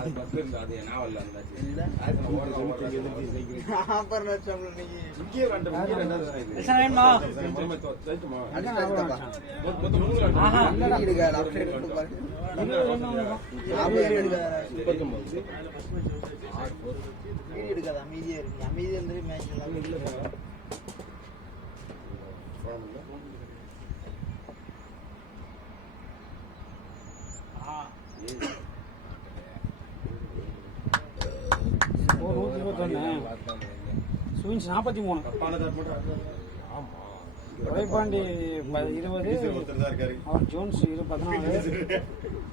அமைதியா இருக்கு. அமைதியா இருந்து மேட்ச் சுவின்ஸ் 43, உடைப்பாண்டி 20, அவர் ஜோன்ஸ் 14,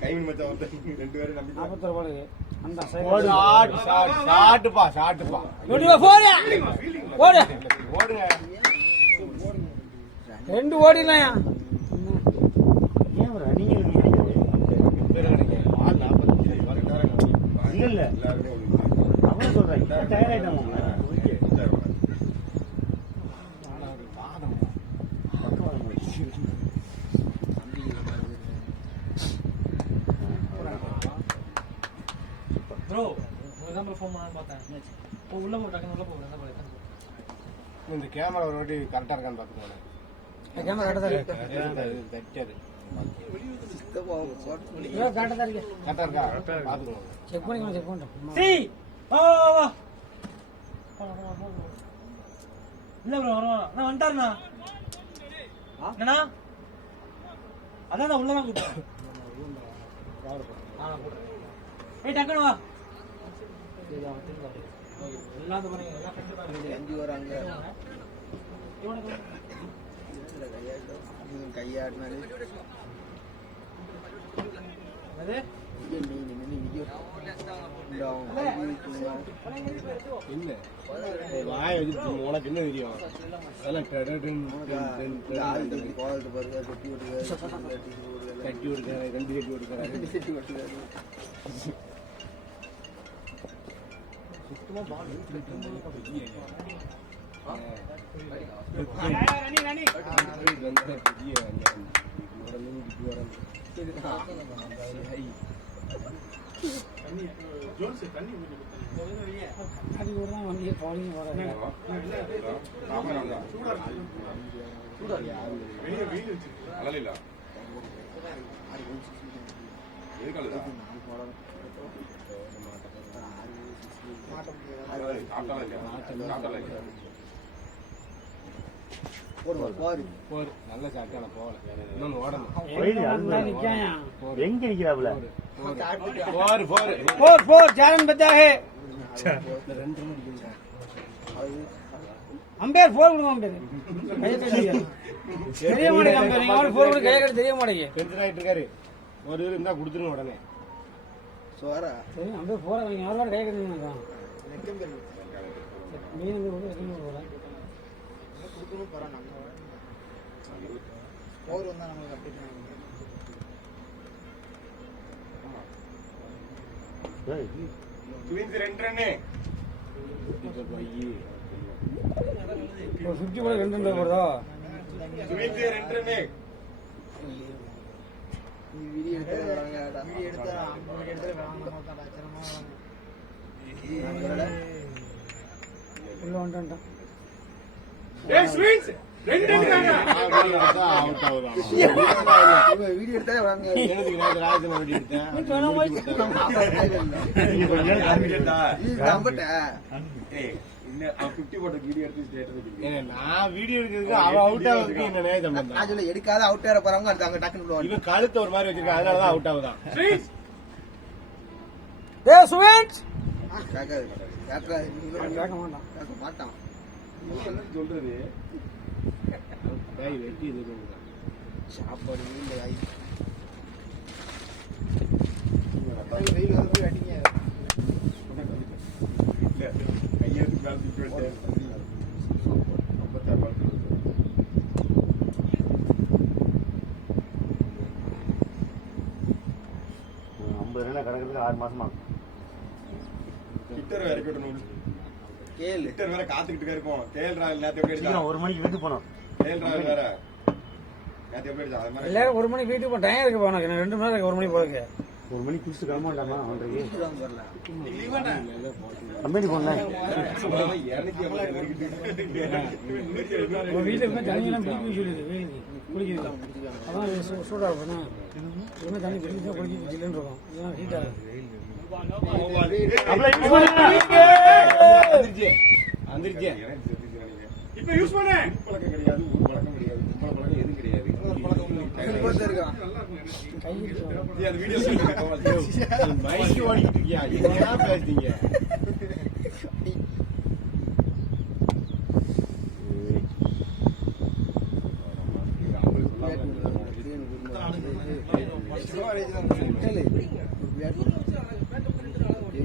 கைவின் மச்சான் 2 பேரும் நம்பி 41 பால். அந்த ஷாட்டுப்பா ஷாட்டுப்பா ஓடு ஓடுங்க. 2 ஓடிலாம். ஏன் ஒரு ரன்னிங் இல்ல அவன் சொல்றேன் டயர் ஆயிட்டாங்க. ப்ரோ ஒரு ஃபோன் பண்ணான்னு பார்த்தேன். உள்ள போ டக்குனு உள்ள போகிறேன். இந்த கேமரா ஒரு வாட்டி கரெக்டா இருக்கான்னு பாத்துக்கோங்க. கேமரா கரெக்டா இருக்கு. தட்டது கரெக்டா இருக்கு. கரெக்டா இருக்கா பாத்துக்கோங்க. செக் பண்ணிக்கலாம். செக் பண்ணிட்டோம். சரி வா இல்ல ப்ரோ நான் வந்துட்டாருண்ணா. என்னண்ணா அதான் நான் உள்ளதான் கூப்பிட்டேன். ஏய் டக்குனு வா. எல்லாம் பாருங்க எல்லாம் ஃப்ரெண்ட் தான். 5 வராங்க. கையாடினாலே அது என்ன வாய வச்சு உனக்கு என்ன தெரியும்? அதெல்லாம் கட்டி விடுக்காரு 2 கட்டி விடுக்காரு. சுத்தமா பால் ஜோன்ஸ் தண்ணி அது கூட தான் வண்டியை போலிங்க போறாங்க. வெளியே வெயில் வச்சிருக்கு. அழலில்ல எதுக்கால நல்ல சாட்டான போகல இன்னொன்னு ஓடணும். எங்க நிக்கிறாப்புல போர் चारण बचा है अंबेर फोर கொடுங்க अंबेर தெரிய மாட்டேங்குது अंबेर நீங்க அவரு போர் கொடுங்க கைய கட்டி தெரிய மாட்டேங்குது டென்ஷன் ஆயிட்டு இருக்காரு. ஒரு இது இருந்தா கொடுத்துருங்க உடனே. சோரா சரி अंबेर போற நீங்க அவரோட கைய கட்டிங்க மீன் வந்து வெக்கணும் போறேன் கொடுக்கணும் பரவாயில்ல நம்ம போர் வந்தா நமக்கு அப்டேட் ட்வின்ஸ் 2 ரன் ஒரு 50 கூட 2 ரன் போறதா ட்வின்ஸ் 2 ரன் நீ வீடியோ எடுத்தா வீடியோ எடுத்தா வேணாம் மாட்டாடா சரமா உள்ள வந்துட்டான் ஏய் ட்வின்ஸ் 2 ரன் அவுட் ஆகுதான். வீடியோ எடுத்தா வாங்க எனக்கு நேத்து ராஜன் வண்டி எடுத்தேன். நான் வீடியோ எடுக்கிறதுக்கு அவ அவுட் ஆகுறதுக்கு என்ன நேரம் பண்ணா? நான் சொல்ல எடுக்காத அவுட் ஆற போறவங்க அடுத்து அங்க டக்குன்னு போவாங்க. இவன் கழுத்து ஒரு மாதிரி வச்சிருக்கான், அதனாலதான் அவுட் ஆகுதான். டேய் சுவேஷ் கேட்காது கேட்காது கேட்க மாட்டான் கேட்க மாட்டான். சொல்றது டேய் வெட்டி இது பண்ணுங்க. சாப்பாடு இந்த வெயில் வந்து போய் அடிங்க. கையெழுத்து மேல தூக்கி வச்சேன் 56 பால் 50 ரன் கிடக்கிறதுக்கு 6 மாசமா கிட்டர் வேற இருக்கட்டும். கேளு கிட்டர் வேற காத்துக்கிட்டு இருக்கோம். கேஎல் ராகுல் நேத்து எப்படி அடிச்சா? 1 மணிக்கு வீட்டுக்கு போனோம். கேஎல் ராகுல் வேற நேத்து எப்படி அடிச்சா? அது மாதிரி எல்லாரும் 1 மணிக்கு வீட்டுக்கு போ டைம் இருக்கு போனக்கு 2 மணி நேரம் 1 மணிக்கு போறதுக்கு 1 மணிக்கு குடிச்சு கிளம்ப மாட்டாமா 1:30க்கு வரல. கம்பெனி போனேன். உங்க வீட்டுல போய் தண்ணி எல்லாம் பிடிக்க சொல்லுது வெயிலுக்கு குளிக்குது அதான் சூடா இருக்கும் இனிமே தண்ணி பிடிக்க குளிக்க ஜில்லுன்னு இருக்கும் இதெல்லாம் ஹீட் ஆகும் வந்துருச்சு. இப்ப யூஸ் பண்ணு. பழக்கம் கிடையாது, ஊர் பழக்கம் கிடையாது, கும்பல பழக்கம் எதுவும் கிடையாது. இருக்கான் கை ஜி, அது வீடியோ சொல்லுங்க. மைக்கு ஓடிக்கிட்டு இருக்கியா? என்ன பேசுறீங்க?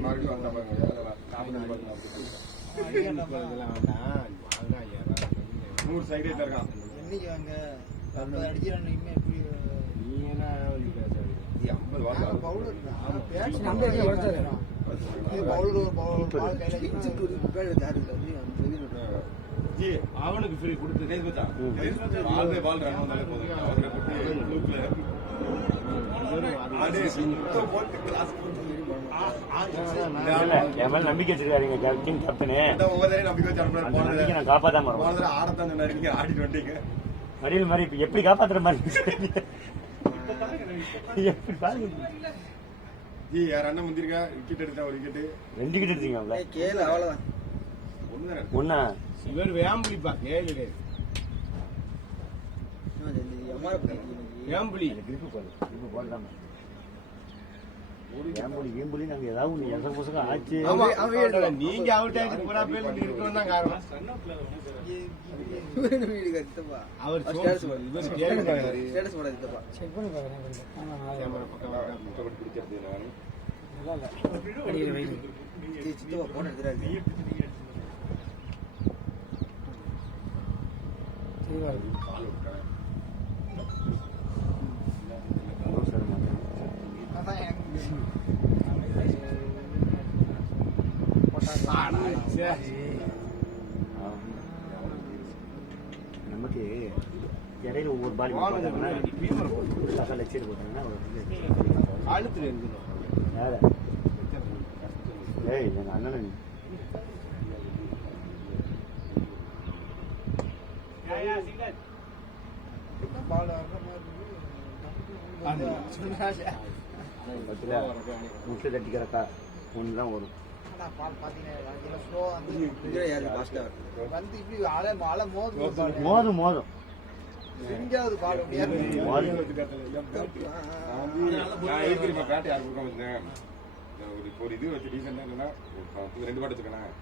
மறுபடியும் வந்தா பாருங்க. இதெல்லாம் வேண்டாம். வாங்க ஐயா. 100 சைடு இருக்கான். என்னைக்கு வாங்க 50 அடிக்கிறான் இனிமே எப்படி நீ என்ன பேசுறீங்க? 50 வாங்க. பவுலர் நம்ம வீட்டுல வளர்த்தாரு பவுலர் ஒரு பால் கையில கிஞ்சிட்டு ஒரு முக்கால் தாரு ஜி, அவனுக்கு ஃப்ரீ கொடுத்து டேஸ் மச்சான். பால் ரன் வந்தாலே போதும். அவரை போட்டு ப்ளூக்ல ஆடே சுத்த போட்டு கிளாஸ் போட்டு என் மேல நம்பிக்கை வச்சிருக்காருங்க கேப்டன் கேப்டனு. ஒவ்வொரு தடவை நம்பிக்கை வச்சு அனுப்புறாரு. அந்த நம்பிக்கை நான் காப்பாத்தாம போன வரேன். தடவை ஆடத்தான் சொன்னாரு, நீங்க ஆடிட்டு வந்துட்டீங்க. வடிவில் மாதிரி இப்ப எப்படி காப்பாத்துற மாதிரி எப்படி பாருங்க. ஜி, யார் அண்ணன் முந்திருக்கா? விக்கெட் எடுத்தா ஒரு விக்கெட் 2 விக்கெட் எடுத்தீங்களா? கேளு அவ்வளவுதான். ஒண்ணுதானே. ஒன்னா இவர் வேம்புலிப்பா கேளு. வேம்புலி கிரிப்பு போடு கிரிப்பு போடலாமா? ஏம்புலி ஏம்புலி நாங்க ஏதாவது ஒண்ணு எந்த புசகம் ஆச்சு. ஆமா, நீங்க அவுட் ஆயிட்டு போறா பேர் இருக்கணும் தான் காரணம். அவர் ஸ்டேட்டஸ் போட சித்தப்பா செக் பண்ணி பாக்குறேன் முட்டை பிடிக்கிறது நானு. நல்லா இல்ல அடிக்கிற வெயில் சித்தப்பா போன எடுத்துறாரு. தெளிவா இருக்கு கால் விட்டுறேன். இடையில ஒவ்வொரு பால் போட்டாங்கன்னா லட்சியம் போட்டாங்கன்னா ஆழத்துல இருக்குது வேற ஏய் எங்க அண்ணன் முட்டை தட்டிக்கிறக்கா ஒன்று தான் வரும். மோதும் மோதும் பேட்டை யாருக்கு கொடுக்க வந்தேன் ஒரு இது வச்சு டீசெண்டா இல்லைன்னா 2 பேட் வச்சுக்கணும்.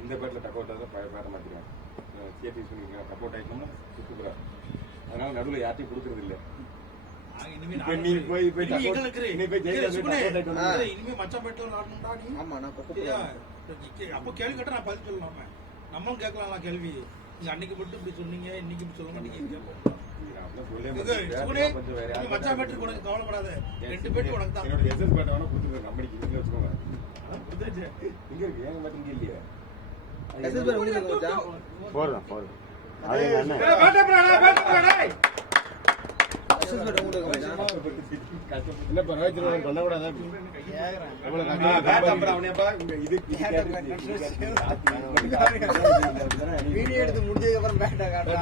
எந்த பேட்ல டக் அவுட் ஆகுதோ பேட்ட மாத்திருவேன். சேர்த்து யூஸ் பண்ணிக்கலாம். டக் அவுட் ஆயிட்டோம்னா சூப்பரா. அதனால நடுவில் யார்ட்டையும் கொடுக்கறது இல்லை. இனிமே மச்சான் பேட்டில் விளாடணும்டா நீ. அப்போ கேள்வி கேட்டா நான் பதில் சொல்லலாம. நம்மளும் கேட்கலாம் கேள்வி. நீங்க அன்னைக்கு மட்டும் இப்படி சொன்னீங்க, இன்னைக்கு இப்படி சொல்ல மாட்டீங்க. மச்சான் பேட்டு உனக்கு கவலைப்படாத, 2 பேட்டு உனக்கு தான். என்னோட எஸ்எஸ் பேட்டை வேணா கொடுத்துருக்கேன். கம்பெனிக்கு வீட்டில் வச்சுக்கோங்க. இங்க இருக்கு ஏங்க மட்டும் இங்க இல்லையா? போடலாம் போடலாம். அதே அண்ணன் என்னப்பா ரோஹித் பண்ணக்கூடாதா? வீடியோ எடுத்து முடிஞ்சதுக்கு அப்புறம் பேட்டா காட்டுறேன்.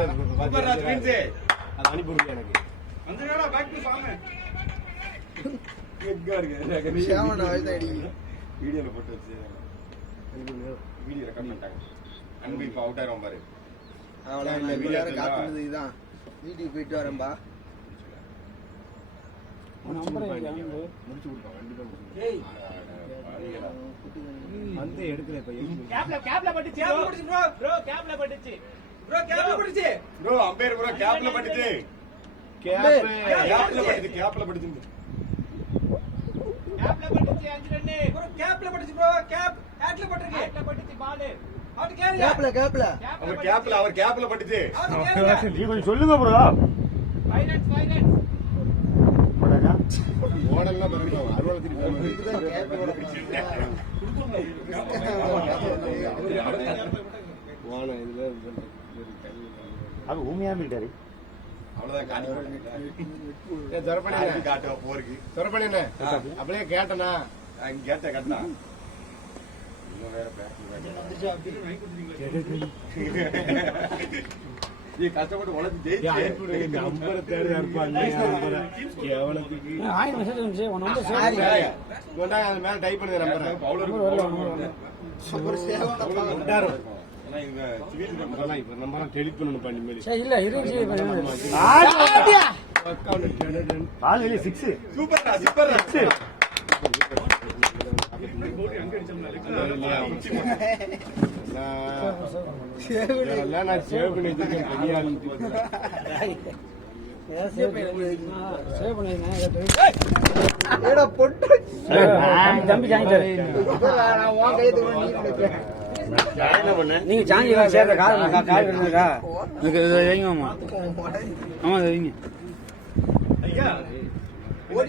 அது அனுப்பிவிடுங்க எனக்கு. வீடியோல போட்டு வச்சு வீடியோ ரெக்கார்ட் பண்ணிட்டாங்க. அன்பு இப்ப அவுட் ஆயிரும் பாரு. அவ்வளவு வீடியோ காட்டுனது இதுதான். வீட்டுக்கு போயிட்டு வரேன்பா. முடிச்சு கொடுப்போம் கண்டிப்பா. வந்து எடுக்கல இப்ப கேப்ல பட்டுச்சு ப்ரோ அம்பேர் ப்ரோ கேப்ல பட்டுச்சு. கேப்ல கேப்ல பட்டுச்சு. 5 ரன் ப்ரோ. கேப்ல பட்டுச்சு ப்ரோ. ஹேட்ல பட்டுச்சு பால். கேப்ல அவர் கேப்ல பட்டுச்சு. நீ கொஞ்சம் சொல்லுங்க ப்ரோ. ஃபைனல்ஸ் ஓடெல்லாம் பரவாயில்ல. அறுவடை திருப்பி போன இதுல அது ஊமையா மீட்டாரு. அவ்வளவுதான் காட்டுவோம் போருக்கு. துறப்பண்ண அப்படியே கேட்டனா கேட்ட கட்டினா இன்னும் வேற கஷ்டப்பட்டு உழைச்சு ஜெயிச்சு நம்பரை தேடி இருப்பாங்க. எவனத்துக்கு அது மேல டைப் பண்ணுங்க நம்பரை. இப்ப நம்பரெல்லாம் டெலிட் பண்ணணும் பண்ணி மாதிரி. பால் வெளியே 6. சூப்பர்டா சூப்பர்டா. நான் சேவ் பண்ணி வச்சிருக்கேன். பெரிய ஆளு நீங்க சாஞ்சி சேர்ந்த கால் வைங்க. ஆமா வைங்க.